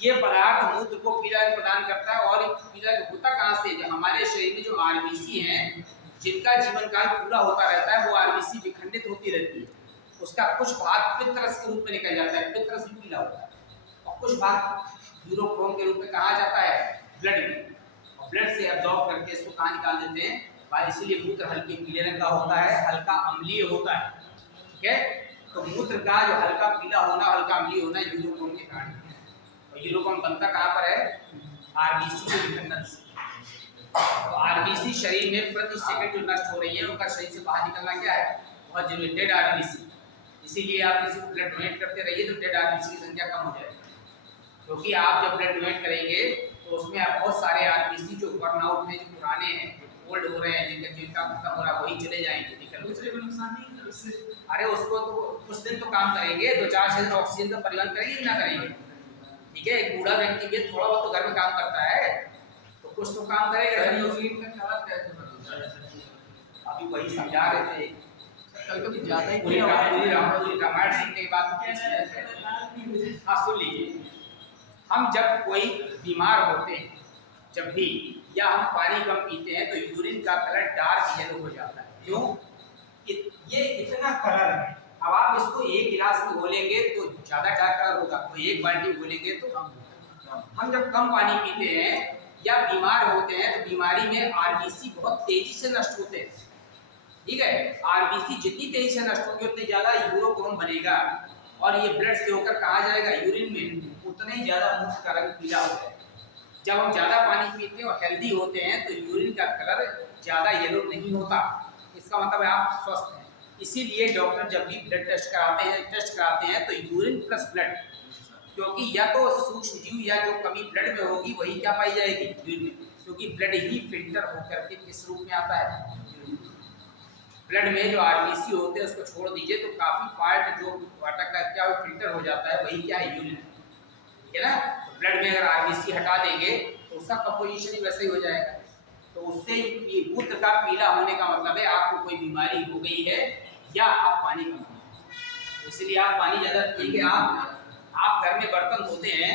ये पदार्थ मूत्र को पीला रंग प्रदान करता है। और पीला होता कहाँ से? जो हमारे शरीर में जो आरबीसी हैं, जिनका जीवन काल पूरा होता रहता है, वो आरबीसी विखंडित होती रहती है। उसका कुछ भाग पित्तरस के रूप में निकल जाता है, पित्तरस भी पीला होता है। और कुछ भाग यूरोक्रोम के रूप में कहा जाता है ब्लड में। और ब्लड से एब्जॉर्ब करके इसको कहाँ निकाल देते हैं? बाहर। इसीलिए मूत्र हल्के पीले रंग का होता है, हल्का अम्लीय होता है। ठीक है, तो मूत्र का जो हल्का पीला होना, हल्का अम्लीय होना यूरोक्रोम के कारण। और यूरोक्रोम बनता कहाँ पर है? आरबीसी के विखंडन से। तो आरबीसी शरीर में प्रति सेकंड जो नष्ट हो रही है, उनका शरीर से बाहर निकलना क्या है? बहुत जरूरी, डेड आरबीसी। इसीलिए आप किसी को ब्लड डोनेट करते रहिए तो डेड आरबीसी की संख्या कम हो जाएगी। क्योंकि आप जब ब्लड डोनेट करेंगे तो उसमें आप बहुत सारे आरबीसी जो बर्न आउट हैं, जो पुराने हैं, ओल्ड हो रहे हैं, जिनका खत्म हो रहा है, वही चले जाएंगे, निकल। दूसरे को नुकसान नहीं है उससे। अरे उसको तो कुछ दिन तो काम करेंगे, 2-4 दिन ऑक्सीजन का परिवहन करेंगे कि ना करेंगे? ठीक है, एक बूढ़ा व्यक्ति भी थोड़ा बहुत तो घर में काम करता है, तो कुछ तो काम करेगा। अभी वही समझा रहे थे, कभी ज्यादा ही पूरी रामायण सुनने के बाद हाँ सुन लीजिए। हम जब कोई बीमार होते हैं, जब भी, या हम पानी कम पीते हैं तो यूरिन का कलर डार्क येलो हो जाता है। क्यों? ये इतना कलर है। अब आप इसको एक गिलास में घोलेंगे तो ज्यादा डार्क कलर होगा, तो एक बाल्टी में घोलेंगे तो कम। हम जब कम पानी पीते हैं या बीमार होते हैं तो बीमारी में आरबीसी बहुत तेजी से नष्ट होते हैं। ठीक है, आरबीसी जितनी तेजी से नष्ट होंगे उतनी ज्यादा यूरोक्रोम बनेगा और ये ब्लड से होकर कहाँ जाएगा? यूरिन में। उतना ही ज्यादा मूत्र का रंग पीला हो जाएगा। जब हम ज्यादा पानी पीते हैं और हेल्दी होते हैं तो यूरिन का कलर ज्यादा येलो नहीं होता। इसका मतलब है आप स्वस्थ हैं। इसीलिए डॉक्टर जब भी ब्लड टेस्ट कराते हैं तो यूरिन प्लस ब्लड, क्योंकि या तो सूक्ष्म जीव या जो कमी ब्लड में होगी वही क्या पाई जाएगी? यूरिन में। क्योंकि ब्लड ही फिल्टर होकर के किस रूप में आता है? ब्लड में जो आरबीसी होते हैं उसको छोड़ दीजिए तो काफी पार्ट जो अटक क्या वो फिल्टर हो जाता है, वही क्या है? यूरिन। ठीक है ना? तो ब्लड में अगर आरबीसी हटा देंगे तो उसका कंपोजिशन ही वैसे ही हो जाएगा। तो उससे ये मूत्र का पीला होने का मतलब है आपको कोई बीमारी हो गई है या आप पानी कम पीते। इसलिए आप पानी ज्यादा पिएंगे। आप घर में बर्तन धोते हैं,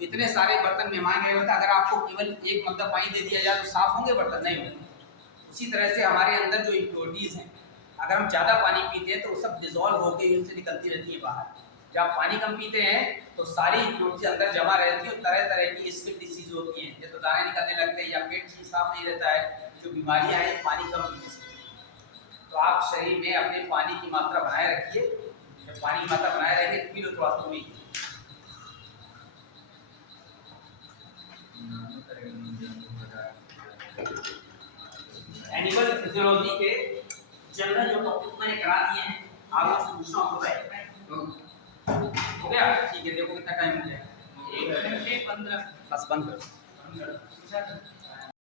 इतने सारे बर्तन मेहमान गए होते हैं, अगर आपको केवल एक मग्गा पानी दे दिया जाए तो साफ होंगे बर्तन? नहीं होंगे। उसी तरह से हमारे अंदर जो इम्प्योरिटीज हैं, अगर हम ज़्यादा पानी पीते हैं तो वो सब डिजोल्व होकर यूं से निकलती रहती है बाहर। जब आप पानी कम पीते हैं तो सारी इम्प्योरिटीज अंदर जमा रहती है और तरह तरह की स्किन डिसीज होती हैं, या तो दाने निकलने लगते हैं या पेट साफ नहीं रहता है, जो बीमारियां हैं पानी कम पीने से। तो आप शरीर में अपने पानी की मात्रा बनाए रखिए, जब पानी की मात्रा बनाए रखेंगे पी लो थोड़ा तो भी। एनिमल फिजियोलॉजी के जनरल जो टॉपिक मैंने करा दिए हैं, आप कुछ पूछना हो तो हो गया? ठीक है, देखो कितना टाइम हो गया, 1 घंटे 15। बस बंद करो।